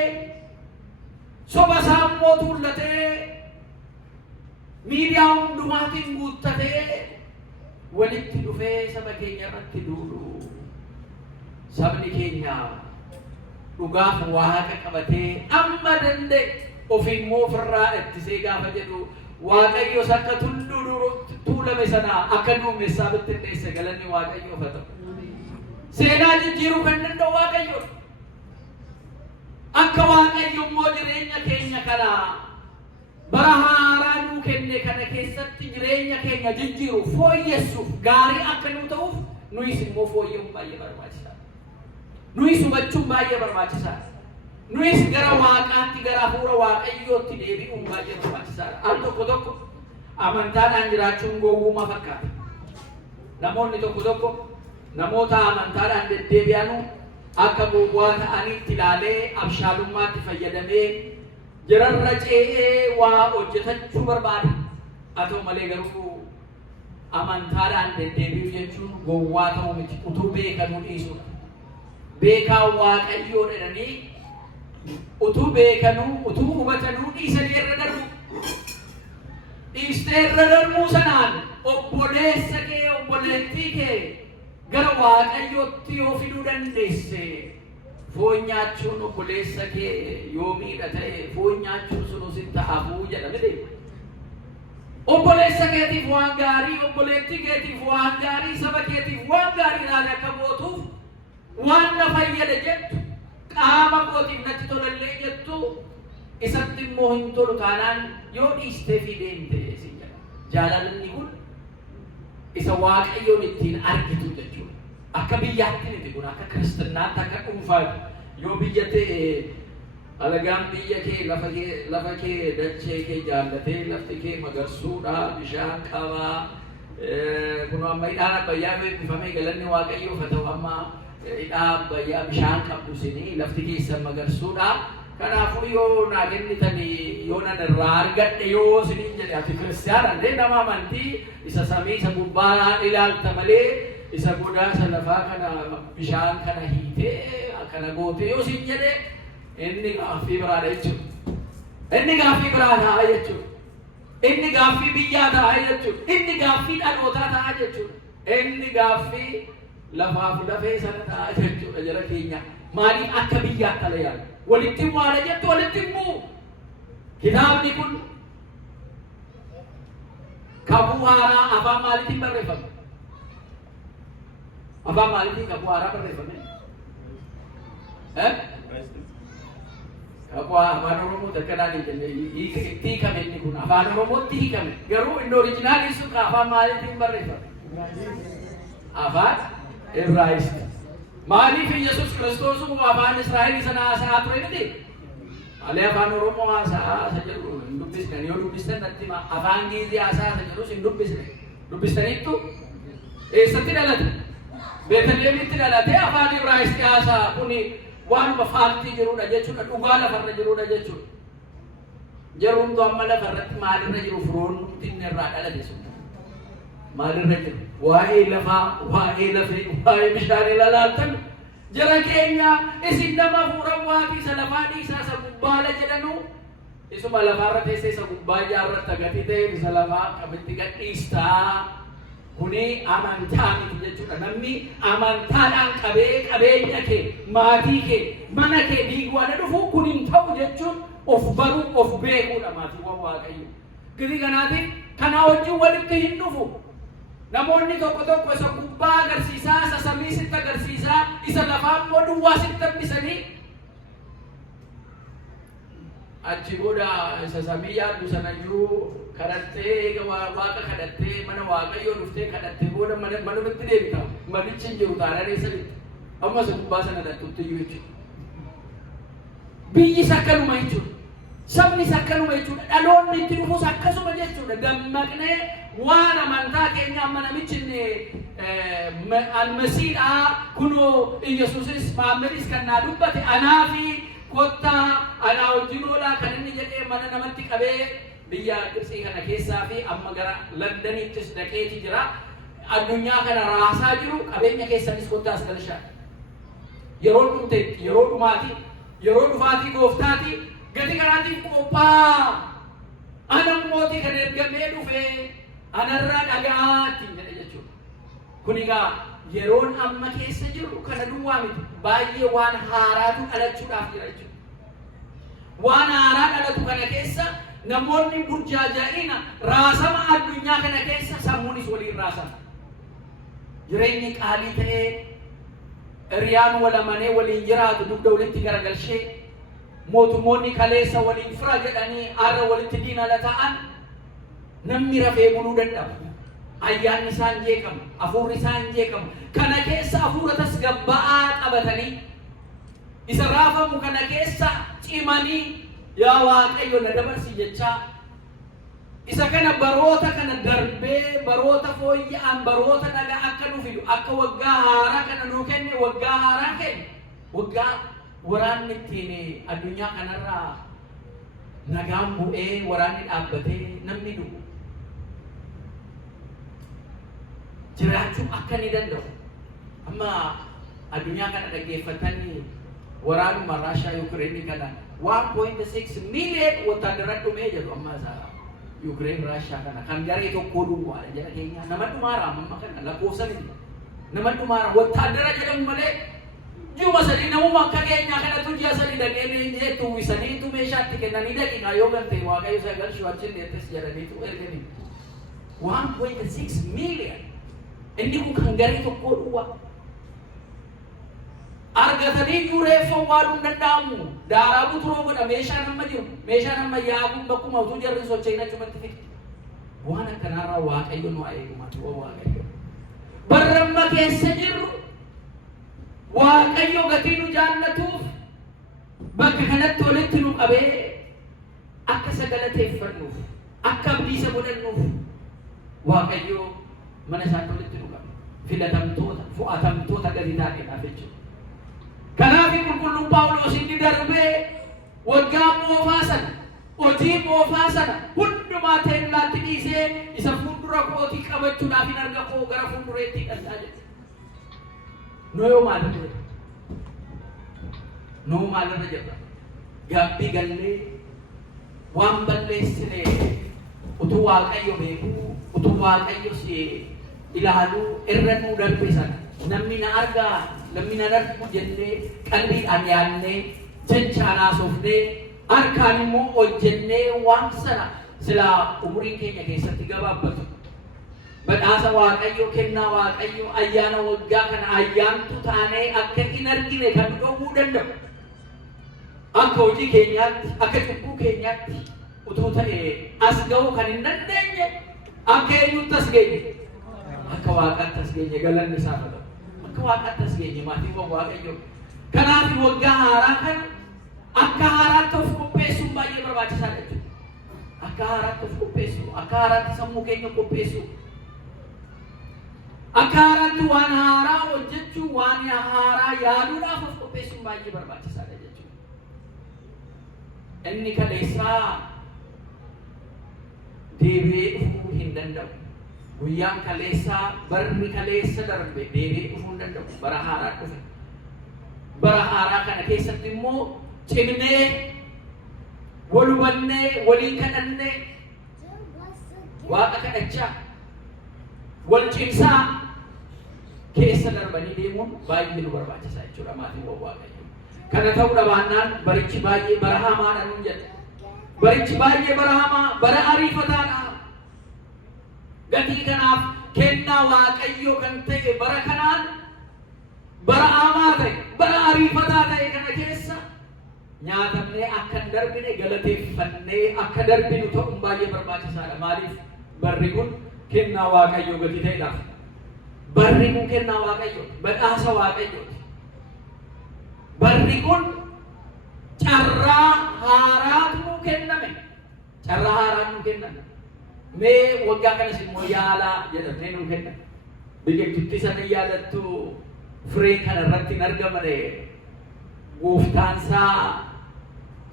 soba isaa immoo tuullatee miidiyaa hundumaatiin guuttatee walitti dhufee saba keenya irratti duulu. Sabni keenya dhugaaf waaqa qabatee amma danda'e ofimmoo ofirraa ittisee gaafa jedhu Waaqayyo akka tuulame sana akka duumessaa bittinneesse galanni Waaqayyoof haa ta'u. Seenaa jijjiiruu kan danda'u Waaqayyo. Akka Waaqayyo immoo jireenya keenya kana bara haaraa nuu kenne kana keessatti jireenya keenya jijjiiruuf fooyyessuuf gaarii akka nu ta'uuf nuyis immoo fooyya'uun baay'ee barbaachisaadha. Nuyis hubachuun baay'ee barbaachisaadha. nuyis gara waaqaatti gara hafuura waaqayyootti deebi'uun baay'ee barbaachisaadha. Al tokko tokko amantaadhaan jiraachuun gowwummaa fakkaata. Namoonni tokko tokko namoota amantaadhaan deddeebi'anu akka gowwaa ta'anitti ilaalee abshaalummaatti fayyadamee jirarra ce'ee waa hojjetachuu barbaada. Haa ta'u malee garuu amantaadhaan deddeebi'u jechuun gowwaa ta'uu miti, utuu beekanuu dhiisudha. Beekaa waaqayyoo jedhanii utuu beekanuu utuu hubatanuu dhiisanii irra darbu. Dhiistee irra darbuu sanaan obboleessa kee obboleettii kee gara waaqayyootti yoo fiduu dandeesse, foon nyaachuun obboleessa kee yoo miidha ta'e foon nyaachuun sun sitti hafuu jedhamee obboleessa keetiif waan gaarii, obboleettii keetiif waan gaarii, saba keetiif waan gaarii taate akka gootuuf waan na fayyada jettu, qaama kootiif natti tolallee jettu, isatti immoo hin tolu taanaan yoo dhiistee fi deemte si jedha. Jaalalli kun isa waaqayyoon ittiin argitu jechuudha. Akka biyyaatti miti kun, akka kiristaanaatti, akka dhuunfaatti. Yoo biyya ta'e alagaan biyya kee lafa kee dachee kee jaallatee lafti kee magarsuudha, bishaan qabaa, kun amma hidhaan abbayyaa beeksifamee galanni waaqayyoof haa ta'u, amma hidhaa abbayyaa bishaan qabdu isinii lafti keessan magarsuudha. Kanaafuu yoo naa kennitanii yoo nan irraa argadhe yoo isiniin jedhe ati kiristaana illee nama amantii isa samii isa gubbaa ilaalta malee isa godaasa lafaa kana bishaan kana hiitee akkana gootee yoo isin jedhe inni gaaffii biraadha jechuudha. Inni gaaffii biraa ta'a jechuudha. Inni gaaffii biyyaa ta'a jechuudha. Inni gaaffii dhalootaa ta'a jechuudha. Inni gaaffii lafaaf lafee sana ta'a jechuudha jara keenya. Maaliif akka biyyaatti ala yaala? Walitti waala jettu walitti immoo kitaabni kun kakuu haaraa afaan maaliitiin barreeffame? Afaan maaliitiin kakuu haaraa barreeffame? Kakuu afaan Oromoo takkanaan itti hiikame inni kun afaan Oromootti hiikame. Garuu inni oriijinaaliin sun afaan maaliitiin barreeffame? Afaan Ibraayistii. Maaliif Yesuus Kiristoos afaan Israa'el sana haasa'aa ture miti? Malee afaan Oromoo haasa'aa isa jedhu hin dubbisne. Yoo dubbistan natti hima. Afaan Giizii haasa'aa isa jedhus hin dubbisne. Dubbistaniittu eessatti dhalate? Beetlihemitti dhalatee afaan Ibraayistii haasa'a. Kuni waanuma faaktii jirudha jechuudha. Dhugaa lafarra jirudha jechuudha. Jeruuntu amma lafarratti maalirra jiru firoon inni irraa dhalate sun? Maalirra jiru? Waa'ee lafaa, waa'ee lafee, waa'ee bishaanii ilaaltan jara keenya isin nama hafuura waatii isa lafaa dhiisaa isa gubbaala jedhanu isuma lafaarra teessee isa gubbaa ijaarratta gati ta'e isa lafaa akkamitti gadhiistaa? Kuni amantaa miti jechuudha. Namni amantaadhaan qabeenya kee, maatii kee, mana kee diiguu ana dhufu kun hin ta'u jechuun of baruu, of beekuudha maatiiwwan Waaqayyo. Gadi kanaatiif kana wajjin walitti hin dhufu. Namoonni tokko tokko isa gubbaa agarsiisaa, isa samii sitti agarsiisaa, isa lafaa immoo duwwaa sitti hambisanii achi booda isa samii yaaddu sana jiru kadhattee waaqa kadhattee mana waaqayyoo dhuftee kadhattee booda manumatti deebita. Manichi hin jiru taanaan eessatti amma isa gubbaa sana dhattutti iyyuu jechuudha. Biyyis akkanuma jechuudha. Sabnis akkanuma jechuudha. Dhaloonni itti dhufus akkasuma jechuudha. Dammaqnee waan amantaa keenya amma namichi almasiidhaa kunoo Yesuusis Maammadis kan naa dubbate anaa fi kottaa anaa wajjin oolaa kan inni jedhee mana namatti qabee biyya Gibxii kana keessaa fi amma gara Londaniittis dhaqeeti jira. Addunyaa kana raasaa jiru qabeenya keessanis kottaas galshaa. Yeroo dhumteetti, yeroo dhumaatii, yeroo dhufaatii gooftaati gadi kanaatiif qophaa. Ana mootii kan ergamee dhufee anarraa dhagaatti jedhe jechuudha. Kun egaa yeroon amma keessa jiru kana duwwaa miti. Baay'ee waan haaraatu dhalachuudhaaf jira jechuudha. Waan haaraa dhalatu kana keessa namoonni burjaaja'ina raasama addunyaa kana keessa sammuunis waliin raasama. Jireenyi qaalii ta'ee hiriyaan walamanee waliin jiraatu dugda walitti garagalchee mootummoonni kaleessa waliin fira jedhanii har'a walitti diinala ta'an namni rafee buluu dadhaba. Ayyaanni isaan jeeqama, hafuurri isaan jeeqama. Kana keessa hafuura tasgabba'aa qabatanii isa raafamu kana keessa cimanii yaa Waaqayyo na dabarsi jechaa isa kana baroota kana darbee baroota fooyya'an baroota nagaa akka nu fidu akka waggaa haaraa kana nuu kenne waggaa haaraa kenne waggaa waraanni ittiin addunyaa kanarraa nagaan bu'ee waraanni dhaabbatee namni du'u jiraachuu akka ni danda'u amma addunyaa kana dhaggeeffatanii waraanuma Raashiyaa Yuukireenii kana 1.6 million wataadara dhumee jedhu amma isaa Yuukireen Raashiyaa kana kan garee tokkoo duwwaadha jedha keenya nama dhumaara amma kana lakkoofsa miti nama dhumaara wataadara jedhamu malee juma sadii namuma akka keenyaa kanatu ji'a sadii dhaqee tuwwisaniitu meeshaatti kennanii daqiiqaa yoo galte Waaqayyo isa galchuu achiin deettes jedhaniitu erganii 1.6 million inni kun kan garee tokkoo duwwaa argatanii yuureeffa waaluun danda'amu daaraa buturoo godha meeshaan amma jiru meeshaan amma yaabuun bakkuma utuu jarri socho'ina cumatti fiti waan akkanarraa Waaqayyo nu eegumatu Waaqayyo barramma keessa jirru Waaqayyo gatii nu jaallatuuf bakka kanatti walitti nu qabee akka sagalateeffannuuf akka abdiisa godhannuuf Waaqayyo mana isaatti walitti nu qabe filatamtoota fo'atamtoota gadi taa'eedhaaf jechuudha. Kanaaf qulqulluun Phaawulos inni darbee waggaa moofaa sana hojii moofaa sana hundumaa teellaatti dhiisee isa fuuldura kootii qabachuudhaaf hin arga koo gara fuuldureetti dhalaa jedhe. Noo maalirra jirra? Noo maalirra jirra? Gaabbii gallee waan balleessine utuu Waaqayyo beekuu utuu Waaqayyo si ilaaluu irra nuu darbe sana namni na argaa namni na argu jennee qalbiidhaan yaadnee jechaan haasofnee harkaan immoo hojjennee waan sana silaa umuriin keenya keessatti gabaabbatu badhaasa Waaqayyo kennaa Waaqayyo ayyaana waggaa kana ayyaantu taanee akka hin argine kan dhowwuu danda'u akka hojii keenyaatti akka cubbuu keenyaatti utuu ta'e as ga'uu kan hin dandeenye akka eenyutti as geenye akka Waaqaatti as geenye galanni isaa ta'u akka Waaqaatti as geenye maatiin Waaqayyo kanaaf waggaa haaraa kana akka haaraatti of qopheessuun baay'ee barbaachisaadha jechuudha. Akka haaraatti of qopheessu akka haaraatti sammuu keenya qopheessu akka haaraatti waan haaraa hojjechuu waan haaraa yaaduudhaaf of qopheessuun baay'ee barbaachisaadha jechuudha. Inni kaleessaa deebi'ee dhufuu hin danda'u. Guyyaan kaleessaa barri kaleessa darbe deebi'ee dhufuu hin danda'u. Bara haaraa dhufe. Bara haaraa kana keessatti immoo cimnee wal hubannee waliin kadhannee Waaqa kadhachaa wal cimsaa keessa darbanii deemuun baay'ee nu barbaachisaa jechuudha maatiin Waaqayyo. Kana ta'uu dhabaannaan barichi baay'ee bara hamaadha nuun jedha. Barichi baay'ee bara hamaa bara ariifataadha. Gatii kanaaf kennaa Waaqayyo kan ta'e bara kanaan bara hamaa ta'e bara ariifataa ta'e kana keessa nyaatamnee akka hin darbine galateeffannee akka darbinu ta'uun baay'ee barbaachisaadha. Maaliif barri kun kennaa Waaqayyo gatii ta'edhaaf. Barri kun kennaa Waaqayyo badhaasa Waaqayyooti. Barri kun carraa haaraatu nuu kenname. Carraa haaraan nuu kenname. Mee waggaa kanas immoo yaalaa jedhamee nuu kenname. Biqiltuutti sana yaadattu firee kana irratti hin argamane gooftaansaa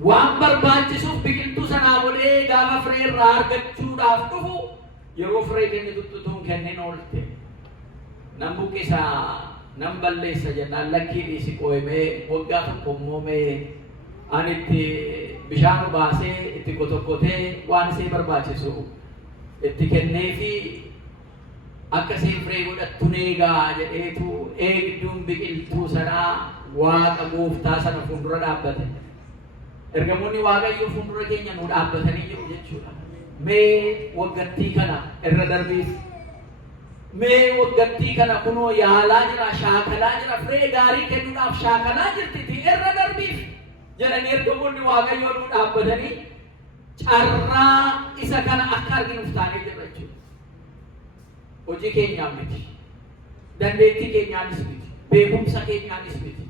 waan barbaachisuuf biqiltuu sanaa bolee gaafa firee irraa argachuudhaaf dhufu yeroo firee kenne tuttutuun kenneen oolte. Nan buqqisaa nan balleessa jennaan lakkii dhiisi qooyimee waggaa tokko immoo mee ani itti bishaan baasee itti qotoqqotee waan isee barbaachisu itti kennee fi akka isheen firee godhattu eegaa jedheetu eegduun biqiltuu sanaa Waaqa gooftaa sana fuuldura dhaabbate. Ergamoonni Waaqayyo fuuldura keenya nu dhaabbatanii jiru jechuudha. Mee waggattii kana irra darbiif. Mee waggattii kana kunoo yaalaa jira, shaakalaa jira, firee gaarii kennuudhaaf shaakalaa jirtiti irra darbiif jedhanii ergamoonni Waaqayyo nu dhaabbatanii carraa isa kana akka arginuuf taanee jirra jechuudha. Hojii keenyaan miti, dandeettii keenyaanis miti, beekumsa keenyaanis miti.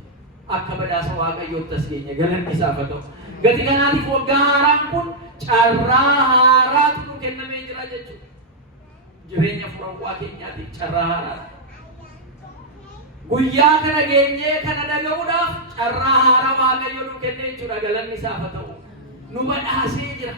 akka badhaasa waaqayyootti as geenye galanni isaaf haa ta'u. Gatii kanaatiif waggaa haaraan kun carraa haaraatu nu kennamee jira jechuudha. Jireenya furawwaa keenyaatiif carraa haaraa. Guyyaa kana geenyee kana dhaga'uudhaaf carraa haaraa waaqayyo nu kennee jechuudha galanni isaaf haa ta'u. Nu badhaasee jira.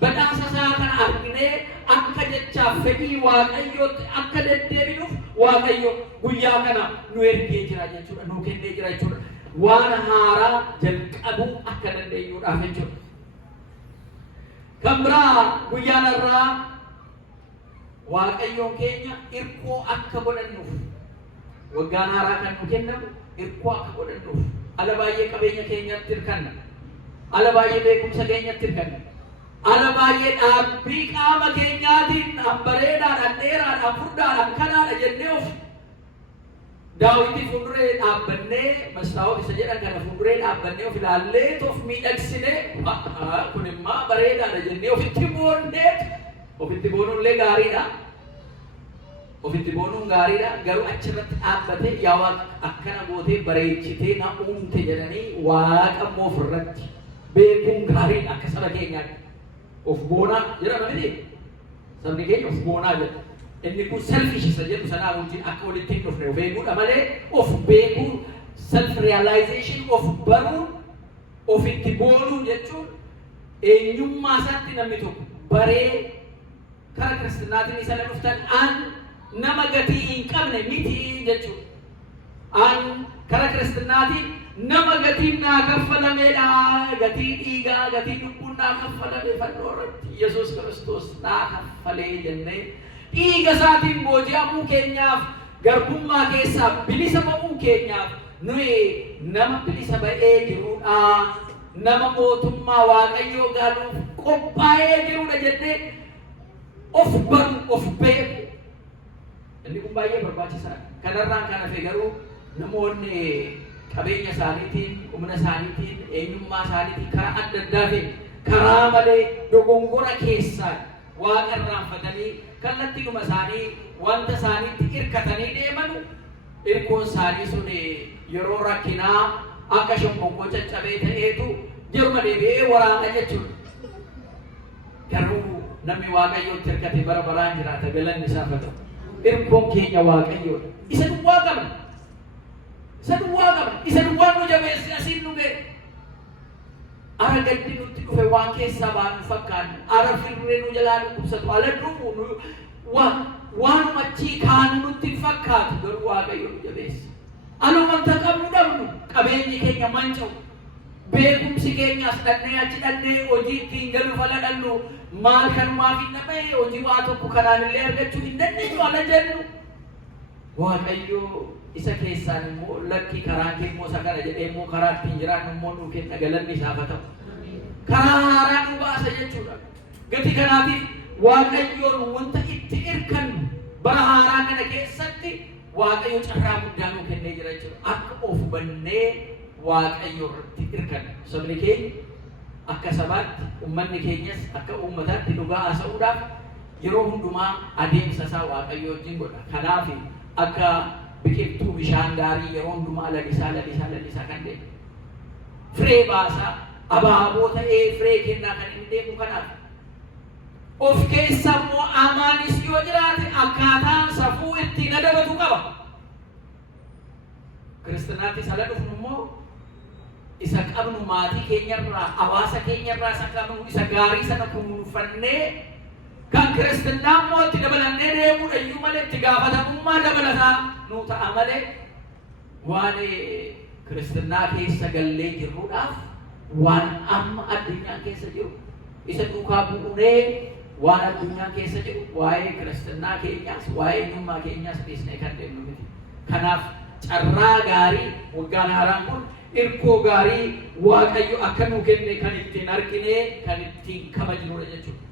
Badhaasa isaa kana arginee akka jechaaf fedhii waaqayyootti akka deddeebinuuf waaqayyo guyyaa kana nu ergee jira jechuudha, nu kennee jira jechuudha. Waan haaraa jalqabuu akka dandeenyuudhaaf jechuudha. Kan biraa guyyaan irraa waaqayyoon keenya irkoo akka godhannuuf waggaan haaraa kan nu kennamu irkoo akka godhannuuf ala baay'ee qabeenya keenyatti hirkanna, ala baay'ee beekumsa keenyatti hirkanna, ala baay'ee dhaabbii qaama keenyaatiin bareedaadhaan dheeraadhaan furdaadhaan kanaadha jennee of Daawwitii fuulduree dhaabbannee mastaawota isa jedhan kana fuulduree dhaabbannee of ilaallee of miidhagsinee kun immoo bareedaadha jennee ofitti boonuullee gaariidha. Ofitti boonuun gaariidha. Garuu achirratti dhaabbatee yaa Waaqa akkana gootee bareechitee na uumte jedhanii Waaqa immoo ofirratti beekuun gaariidha akka saba keenyaatti. Of boonaa jedhama miti. Sabni keenya of boonaa jedha. Inni kun selfish isa jedhu sanaa wajjin akka walitti hin dhufne of eeguudha malee of beekuu self realization of baruu ofitti boonuu jechuun eenyummaa isaatti namni tokko baree karaa kiristaanaatiin isa dhuftan an nama gatii hin qabne miti jechuudha. An karaa kiristaanaatiin nama gatiin naa kaffalameedha, gatii dhiigaa, gatii lubbuun naa kaffalame fannoo irratti Yesuus Kiristoos naa kaffalee jennee dhiiga isaatiin booji'amuu keenyaaf garbummaa keessaa bilisa ba'uu keenyaaf nuyi nama bilisa ba'ee jirudha. Nama mootummaa waaqayyoo gaaluuf qophaa'ee jirudha jennee of baru of beeku. Inni kun baay'ee barbaachisaadha. Kanarraan kan hafe garuu namoonni qabeenya isaaniitiin, humna isaaniitiin, eenyummaa isaaniitiin karaa adda addaatiin karaa malee dogongora keessaan Waaqa irraanfatanii kallattiidhuma isaanii wanta isaaniitti hirkatanii deemanu hirkoon isaanii sun yeroo rakkinaa akka shomboqqoo caccabee ta'eetu yeruma deebi'ee waraana jechuudha. Garuu namni waaqayyootti hirkate bara baraan jiraata galanni isaaf haa ta'u. Hirkoon keenya waaqayyoodha. Isa duwwaa qabna. Isa duwwaa qabna. Isa duwwaa nu jabeesse asiin nu ga'e. Ara gaddi nutti dhufe waan keessaa baanu fakkaannu. Ara firree nu jalaa dhukkubsatu. Ala dhumu waan machii kaanu nutti fakkaatu garuu waaqayyo nu jabeesse. Alumanta qabnu dhabnu qabeenyi keenya manca'u. Beekumsi keenyas dhannee achi dhannee hojii ittiin galu fala dhallu maal kanumaaf hin dhabee hojii waa tokko kanaan illee argachuu hin dandeenyu ala jennu. Waaqayyo isa keessaan immoo lakkii karaan kee immoo isa kana jedhee immoo karaa ittiin jiraannu immoo nuu kenna galanni isaaf haa ta'u. Karaa haaraa nu baasa jechuudha. Gatii kanaatiif waaqayyoon wanta itti hirkannu bara haaraa kana keessatti waaqayyo carraa guddaa nuu kennee jira jechuudha. Akka of hubannee waaqayyo irratti hirkanna. Sabni keenya akka sabaatti uummanni keenyas akka uummataatti dhugaa haasa'uudhaaf yeroo hundumaa adeemsa isaa waaqayyo wajjin godha. Kanaaf akka biqiltuu bishaan gaarii yeroo hundumaa lalisaa kan deemu. Firee baasaa abaaboo ta'ee firee kennaa kan inni deemu kanaaf. Of keessa immoo amaanis yoo jiraate akkaataan safuu ittiin adabatu qaba. Kiristaanaattis ala dhufnu immoo isa qabnu maatii keenyarraa, hawaasa keenyarraa isa qabnu isa gaarii sana kunuunfannee kan kiristaanaa immoo itti dabalannee deemuudha iyyuu malee itti gaafatamummaa dabalataa nuu ta'a malee waan kiristaanaa keessa gallee jirruudhaaf waan amma addunyaan keessa jiru isa duukaa bu'uunee waan addunyaan keessa jiru waa'ee kiristaanaa keenyaas waa'ee eenyummaa keenyaas dhiisnee kan deemnu miti. Kanaaf carraa gaarii waggaan haaraan kun hirkoo gaarii waaqayyo akka nuu kenne kan ittiin arginee kan ittiin kabajnudha jechuudha.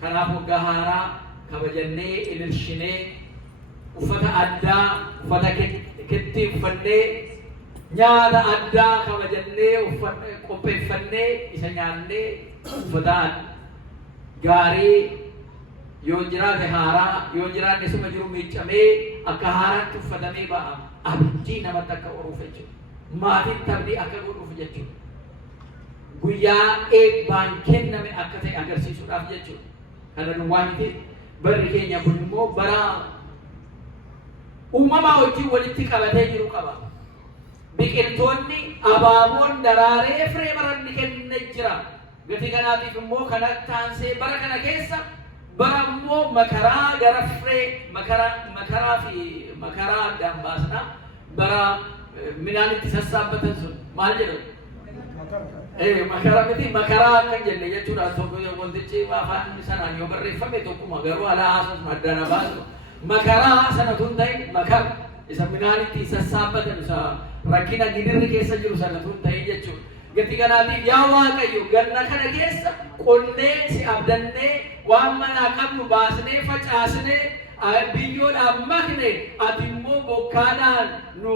Kanaaf waggaa haaraa kabajannee ililshinee uffata addaa uffata kittii uffannee nyaata addaa kabajannee qopheeffannee isa nyaannee uffata gaarii yoo jiraate haaraa yoo jiraanne suma jiru miiccamee akka haaraatti uffatamee ba'a abdii namatti akka horuuf jechuudha. maatiin tabdii akka godhuuf jechuudha. Guyyaa eebbaan kenname akka ta'e agarsiisuudhaaf jechuudha. Kana duwwaa miti barri keenya kun immoo bara uumamaa wajjin walitti qabatee jiru qaba. Biqiltoonni abaaboon daraaree firee baranni kennee jira. Gatii kanaatiif immoo kana taansee bara kana keessa bara immoo makaraa gara firee makaraa addaan baasna bara midhaan itti sassaabbatan sun maal jedhamu? Makaraa miti makaraa akka jenne jechuudha. Tokko wantichi afaan sanaan yoo barreeffame tokkuma garuu alaa haasofnu addaan baasu makaraa sana tun ta'e makara isa midhaan itti sassaabbatan isa rakkina gidirri keessa jiru sana tun ta'e jechuudha. Gatii kanaatiif yaa Waaqayyo ganna kana keessa qonnee si abdannee waan manaa qabnu baasnee facaasnee biyyoodhaan makne ati immoo bokkaadhaan nu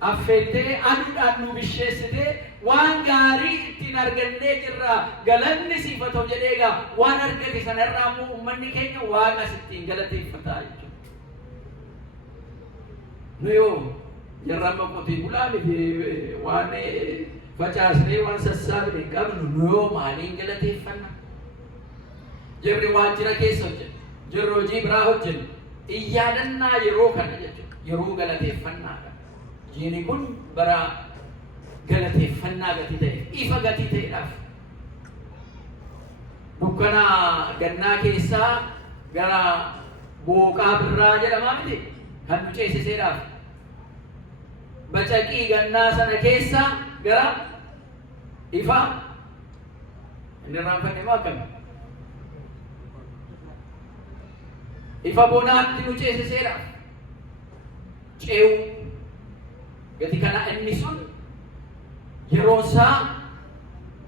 affeettee aduudhaan nu bisheessitee waan gaarii ittiin argannee jirra. Galanni siif haa ta'u jedhee egaa waan argate sanarraa immoo uummanni keenya Waaqa ittiin galateeffataa jechuudha. Nu yoo jarrama qotii bulaa miti waan facaasnee waan sassaabne qabnu nu yoo maaliin galateeffanna? Jarri waajjira keessa hojjennu, jarri hojii biraa hojjennu, iyyaadannaa yeroo kana jechuudha. Yeroo galateeffannaadha. Jiini kun bara galateeffannaa gatii ta'e, ifa gatii ta'edhaaf. Dukkana gannaa keessaa gara booqaa birraa jedhamaa miti kan nu ceesiseedhaaf. Bacaqii gannaa sana keessa gara ifa inni irraanfanne moo akkami? Ifa bonaatti nu ceesiseedhaaf. Ce'uu gati kana inni sun yeroonsaa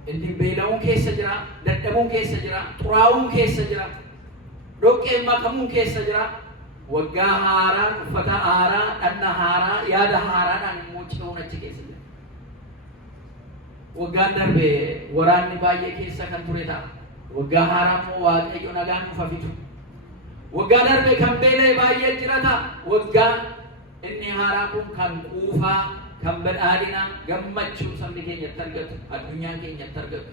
inni beela'uun keessa jira, dadhabuun keessa jira, xuraa'uun keessa jira, dhoqqeen makamuun keessa jira. Waggaa haaraan, uffata haaraa, dhanna haaraa, yaada haaraadhaan immoo ce'uun achi keessa jira. Waggaan darbe waraanni baay'ee keessa kan ture ta'a. Waggaa haaraa immoo Waaqayyo nagaan nuuf fidu. Waggaa darbe kan beela'e baay'ee jira ta'a. Waggaan inni haaraa kun kan quufaa, kan badhaadhina, gammachuu sabni keenyatti argatu, addunyaan keenyatti argatu.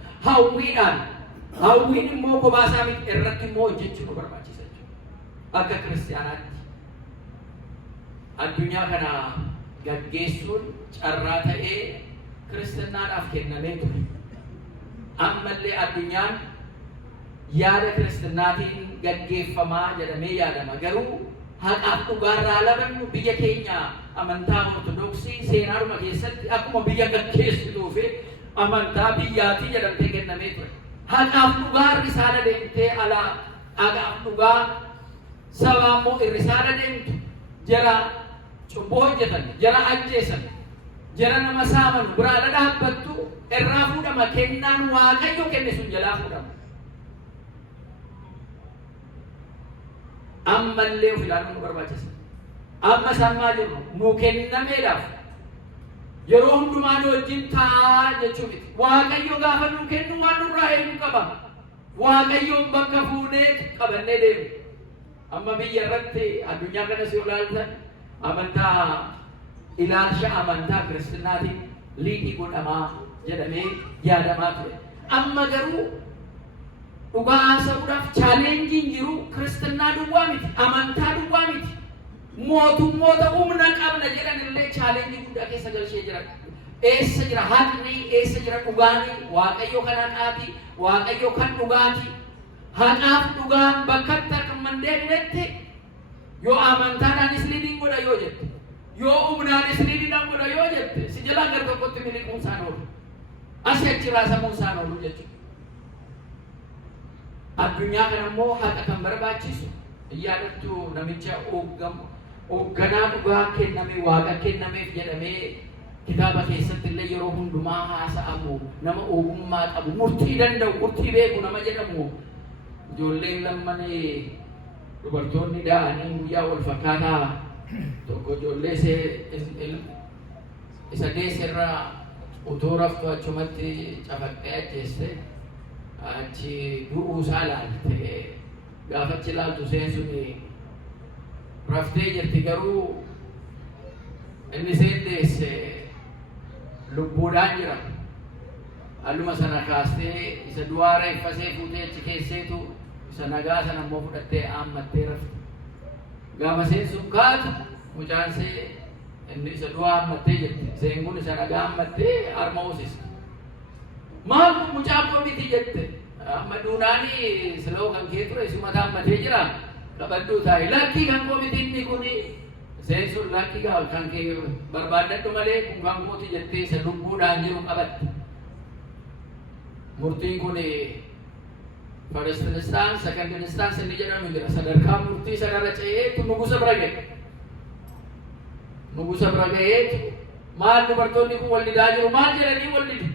Hawwiin immoo kophaa isaa miti irratti immoo hojjechuu nu barbaachisa. Akka kiristaanaatti addunyaa kana gaggeessuun carraa ta'ee kiristaanaadhaaf kennamee ture. Ammallee addunyaan yaada kiristaanaatiin gaggeeffamaa jedhamee yaadama. Garuu haqaaf dhugaarraa labannu biyya keenya amantaa ortodoksii seenaadhuma keessatti akkuma biyya gaggeessituu fi amantaa biyyaatii jedhamtee kennamee ture. Haqaaf dhugaarri isaana deemtee alaa haqaaf dhugaa sabaa immoo irrisaadha deemtu jara cubbuu hojjetan, jara ajjeesan, jara nama saaman biraadha dhaabbattu irraa fuudhama. Kennaan Waaqayyo kenne sun jalaa fuudhama. Ammallee of ilaaluun nu barbaachisa. Amma sammaa jirru nu kennameedhaaf yeroo hundumaa nu wajjin taa'aa jechuu miti. Waaqayyo gaafa nu kennu waan nurraa eegu qaba. Waaqayyoon bakka fuunee qabannee deemu. Amma biyya irratti addunyaa kana si ilaaltan amantaa ilaalcha amantaa kiristaanaatiin liitii godhamaa jedhamee yaadamaa ture. Amma garuu dhugaa haasa'uudhaaf chaaleenjiin jiru kiristaanaa duwwaa miti, amantaa duwwaa miti. Mootummoota humna qabna jedhan illee chaaleenjii guddaa keessa galchee jira. Eessa jira haqni, eessa jira dhugaanii? Waaqayyo kan haqaati, Waaqayyo kan dhugaati. Haqaaf dhugaan bakkatti akka mandeebinetti yoo amantaadhaanis liidiin godha yoo jette, yoo humnaanis liidiidhaan godha yoo jette, si jalaa gara tokkotti miliquun isaan oolu. Asii achi raasamuun isaan oolu jechuudha. Addunyaa kana immoo haqa kan barbaachisu yaadattu namicha hoogganaa dhugaa kenname Waaqa kennameef jedhamee kitaaba keessatti illee yeroo hundumaa haasa'amu nama ogummaa qabu, murtii danda'u, murtii beeku nama jedhamu. Ijoolleen lammanee dubartoonni da'anii guyyaa wal fakkaataa tokko ijoollee isa deesserraa utoo raftu achumatti cafaqxee ajjeeste achi du'uusaa laalte gaafachi ilaaltu seen suni raftee jirti. Garuu inni seen deesse lubbuudhaan jira. Alluma sana kaastee isa du'aa reeffasee fuutee achi keesseetu isa nagaa sana immoo fudhattee haammattee rafte. Gaafa isheen sun kaatu mucaan see inni isa du'aa haammattee jirti. Isheen kun isa nagaa haammattee harma hoosiste. Maal kun mucaa koo miti jette. Amma duunaanii siloo kan kee ture isuma haammatee jira. Qabaddu taa'e lakkii kan koo miti inni kuni. Isheen sun lakkii kan kee barbaadadhu malee kun kan kooti jettee isa lubbuudhaan jiru qabatte. Murtiin kun first instance, second instance inni jedhamu jira. Sadarkaa murtii sanarra ce'eetu nugusa bira ga'e. Nugusa bira ga'eetu maal dubartoonni kun wal didaa jiru maal jedhanii wal dide.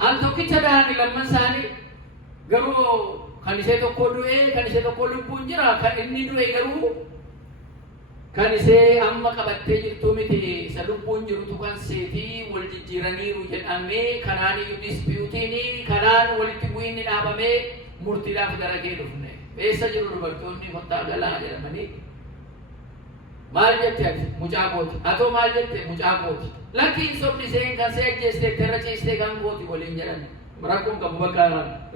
Al tokkicha da'anii lamman isaanii garuu kan ishee tokko du'e kan ishee tokko lubbuun jira. Kan inni du'e garuu kan ishee amma qabattee jirtu miti. Isa lubbuun jirutu kan seetii wal jijjiiraniiru jedhamee kanaan iyyuu dispiyuutiin kanaan walitti bu'iinni dhaabamee murtiidhaaf gara kee dhufne. Eessa jiru dubartoonni kottaa galaa jedhamanii maal jette ati mucaa kooti. Atoo maal jette mucaa kooti. Lakkiin sobni isheen kan see ajjeestee terra ciistee kan kooti waliin jedhan. Rakkoon qabu bakka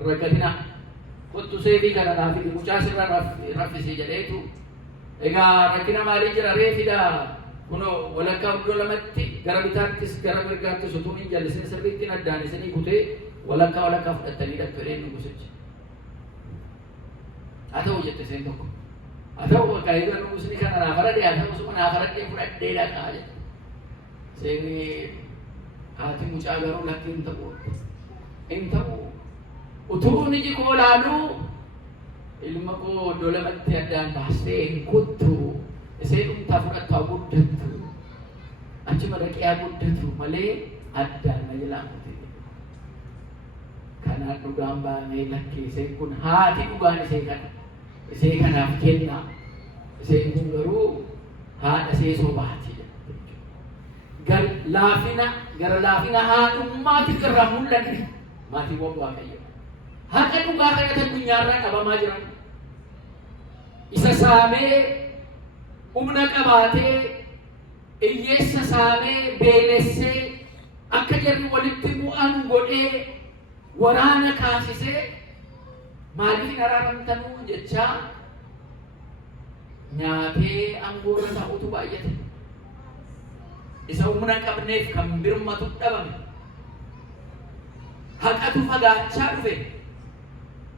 rakkatina. Kottu seefii kana naafii mucaa sirra raffisii jedheetu. Egaa rakkina maalii jira reefidha. Kuno walakkaa iddoo lamatti gara bitaattis gara mirgaattis utuu hin jallisee sirriitti addaan isinii kutee walakkaa fudhattanii dhaqxanii nugusichi. Haa ta'u jette isheen tokko. Haa ta'u bakka egaa nugusni kana naafaradhe haa ta'u suma naafaradhee fudhadhee dhaqaa jette. Isheen haati mucaa garuu lakki hin ta'u. Hin ta'u. Utuu niji koo laaluu ilma koo iddoo lamatti addaan baastee hin kuttu. Isheen dhumtaa fudhattaa guddattu. Achuma dhaqee guddatu malee addaan na jalaan kutee. Kanaan dhugaan baanee lakkee isheen kun haati dhugaan ishee kana. Ishee kanaaf kenna. Isheen kun garuu haadha ishee sobaati. Gara laafina haadhummaatiif irraa mul'anne maatiiwwan Waaqayyo. Haqa dhugaa kanatti addunyaarraa qabamaa jiran. Isa saamee humna qabaatee hiyyeessa saamee beelessee akka jarri walitti bu'an godhee waraana kaasisee maaliif hin araaramtanuu jechaa nyaatee aangoorra ta'utu baay'ate. Isa humna qabneef kan birmatu dhabame. Haqatu fagaachaa dhufe.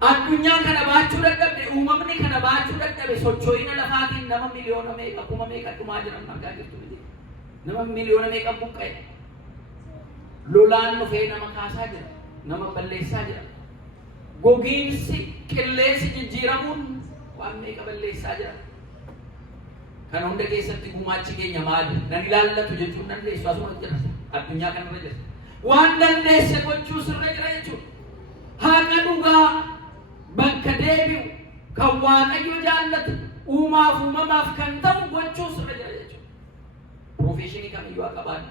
Addunyaan kana baachuu dadhabde, uumamni kana baachuu dadhabe, socho'ina lafaatiin nama miliyoona meeqa kuma meeqa dhumaa jiran argaa jirtu miti. Nama miliyoona meeqa buqqa'e. Lolaan dhufee nama kaasaa jira, nama balleessaa jira. Gogiinsi qilleensi jijjiiramuun waan meeqa balleessaa jira. Kana hunda keessatti gumaachi keenya maali? Nan ilaallatu jechuun dandeessu asuma jira. Addunyaa kanarra jira. Waan dandeesse gochuu sirra jira jechuudha. Haqa dhugaa bakka deebi'u kan Waaqayyo jaallatu uumaaf uumamaaf kan ta'u gochuu sirra jira jechuudha. Profeshinii kamiyyuu haa qabaannu.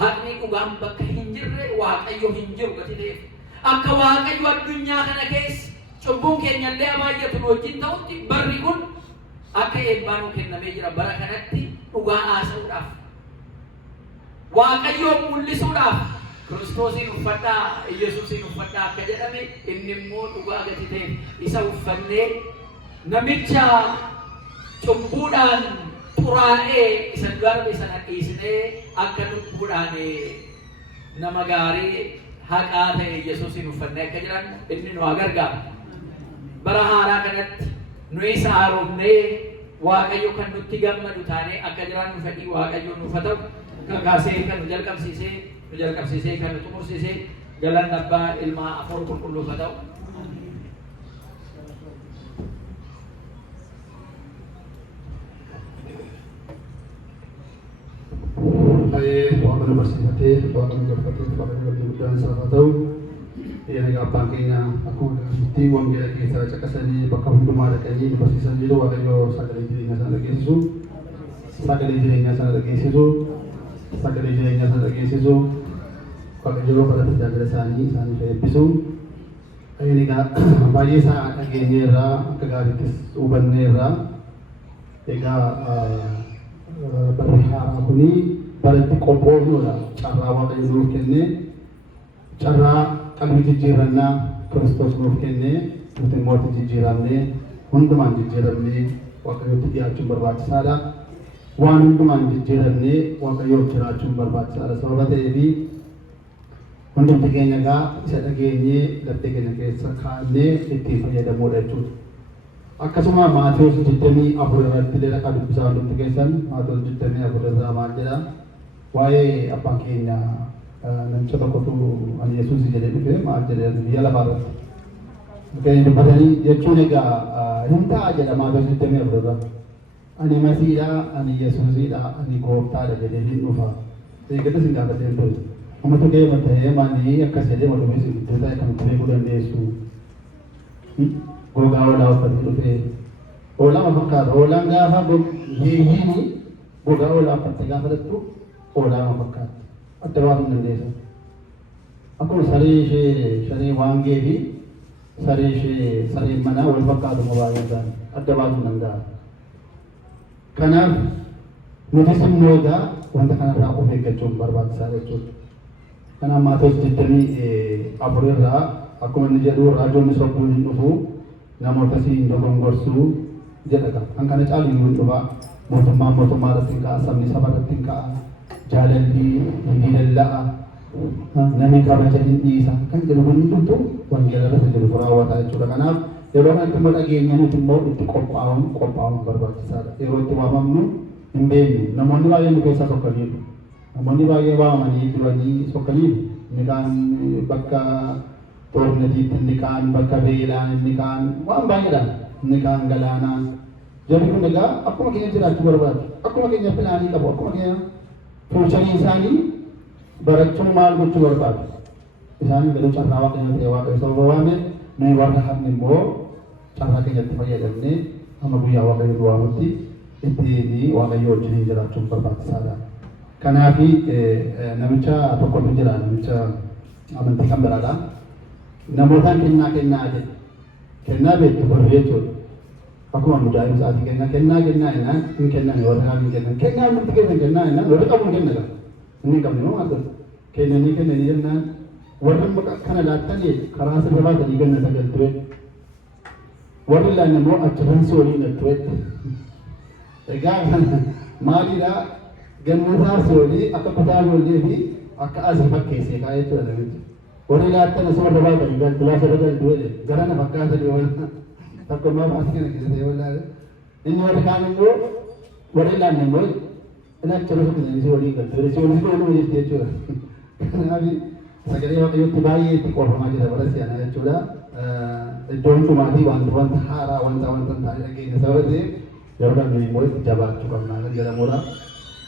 Haqni dhugaan bakka hin jirre Waaqayyo hin jiru gati ta'eef. Akka Waaqayyo addunyaa kana keessa cubbuun keenyallee baay'atu wajjin ta'utti barri kun akka eebbaa nuu kennamee jira. Bara kanatti dhugaa haasa'uudhaaf Waaqayyoon mul'isuudhaaf Kiristoosiin uffadhaa, Yesuusiin uffadhaa akka jedhame inni immoo dhugaa gati ta'e isa uffannee namicha cubbuudhaan xuraa'ee isa darbe sana dhiisnee akka lubbuudhaan nama gaarii haqaa ta'e Yesuusiin uffannee akka jiran inni nu gargaara. Bara haaraa kanatti nu isa haaromnee Waaqayyo kan nutti gammadu taanee akka jiran nu fedhii Waaqayyo nuuf haa ta'u. Kakaasee kan nu jalqabsiisee kan nu xumursiisee galanni Abbaa Ilmaa Hafuura Qulqulluuf haa ta'u. Waaqayyo barsiifatee, Waaqayyo galfatee, Waaqayyo galii guddaan isaaf haa ta'u. Egaa abbaan keenya akkuma akkasitti wangeela keessaa caqasanii bakka hundumaa dhaqanii barsiisan jiru. Waaqayyo sagalee jireenyaa sana dhageessisu. Sagalee jireenyaa sana dhageessisu. Sagalee jireenyaa sana dhageessisu. Waaqayyo bara tajaajila isaaniif eebbisu. Egaa baay'ee isaa dhageenyeerraa akka gaariittis hubanneerraa. Egaa barri haaraa kuni baratti qophoofnuudha. Carraa waaqayyo nuuf kennee carraa qalbii jijjiirannaa Kiristoos nuuf kennee nuti immoo jijjiiramnee hundumaan jijjiiramnee waaqayyotti dhiyaachuun barbaachisaadha. Waan hundumaan jijjiiramnee waaqayyoof jiraachuun barbaachisaadha. Sababa ta'eef hundumti keenya egaa isa dhageenyee laphee keenya keessa kaa'annee ittiin fayyadamuudha jechuudha. Akkasuma Maatewos 24 irratti illee kan dubbisaa hundumti keessan Maatewos 24 irraa maal jedha? Waa'ee abbaan keenya namicha tokkotu ani Yesuus jedhee dhufe maal jedhee biyya lafaa irratti. Kan dubbatanii jechuun egaa hin ta'a jedha Maatewos 24 irraa. Ani Masiidha, ani Yesuusidha, ani Gooftaadha jedhee hin dhufa. Eeggatas hin gaafateen ture. Ummatu kee mata'ee maanii akkas jedhee walumis iddoo ta'e kan beekuu dandeessu. Gogaa hoolaa uffatee dhufee hoolaa fakkaata. Hoolaan gaafa yeeyyiin gogaa hoolaa uffattee gaafa dhattu hoolaa fakkaata. Adda baasuu hin dandeessu. Akkuma saree ishee sharee waangee fi saree ishee sareen manaa wal fakkaatu baay'ee isaanii adda baasuu hin danda'a. Kanaaf nutis immoo egaa wanta kanarraa of eeggachuun barbaachisaa jechuudha. Kanaaf Maatewos 24 irraa akkuma inni jedhu raajoonni sobduun hin dhufu namoota si hin dogongorsuu jedha. Kan kana caalu hin dhufa mootummaa irratti hin ka'a, sabni saba irratti hin ka'a, jaalalli hin lalla'a, namni kabaja hin dhiisa kan jedhu hundumtu wangeela irratti jiru raawwata jechuudha. Kanaaf yeroo kanatti immoo dhageenya nuti immoo itti qophaa'uun barbaachisaadha. Yeroo itti waamamnu hin beeknu. Namoonni baay'een nu keessaa sokkaniiru. Namoonni baay'ee waamanii duranii sokkaniiru. Inni kaan bakka toornatiitti, inni kaan bakka beelaan, inni kaan waan baay'eedhaan, inni kaan galaanaan. Jarri kun egaa akkuma keenya jiraachuu barbaadu. Akkuma keenya pilaanii qabu. Akkuma keenya fuuchanii isaanii barachuu maal gochuu barbaadu. Isaan garuu carraa waaqayyo ta'e waaqayyo sababa waame nuyi warra hafni immoo carraa keenyatti fayyadamnee amma guyyaa waaqayyo nu waamutti ittiin waaqayyo wajjin jiraachuun barbaachisaadha. Kanaaf namicha tokkotu jira, namicha amantii kan biraadha. Namootaan kennaa jedhe. Kennaa beektu barre jechuudha. Akkuma mudaa'im sa'aatii kennaa jennaan hin kennan warra kaan hin kennan. Kennaa nuti kennan jennaan warri qabu hin kennan. Inni qabne moo maal godhu? Kennanii jennaan warri kana laattanii karaa sirra baatanii ganna sagaltuu warri laan immoo achirran soolii galtuu egaa maalidhaa gannataa soolii akka kutaa boollee fi akka asii fakkeessee kaa'ee jechuudha namichi. Warri laattan asuma irra baatanii galgulaa sirra galtuu gara na fakkaatanii wal takkumaa baasii kana keessatti yoo ilaale inni warri kaan immoo warri laan immoo ilaachara tokko walii galtuu soolii soolii jirti jechuudha. Kanaaf sagalee waaqayyootti baay'ee itti qoofamaa jira bara si'anaa jechuudha. Iddoo hundumaatii wanta haaraa wanta hin taane dhageenya sababa ta'eef yeroo dandeenye immoo itti jabaachuu qabna kan jedhamudha.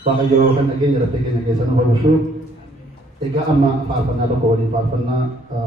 Waaqayyo kan dhageenya irratti keenya keessa nu barbaachisuuf egaa amma faarfannaa tokko waliin faarfannaa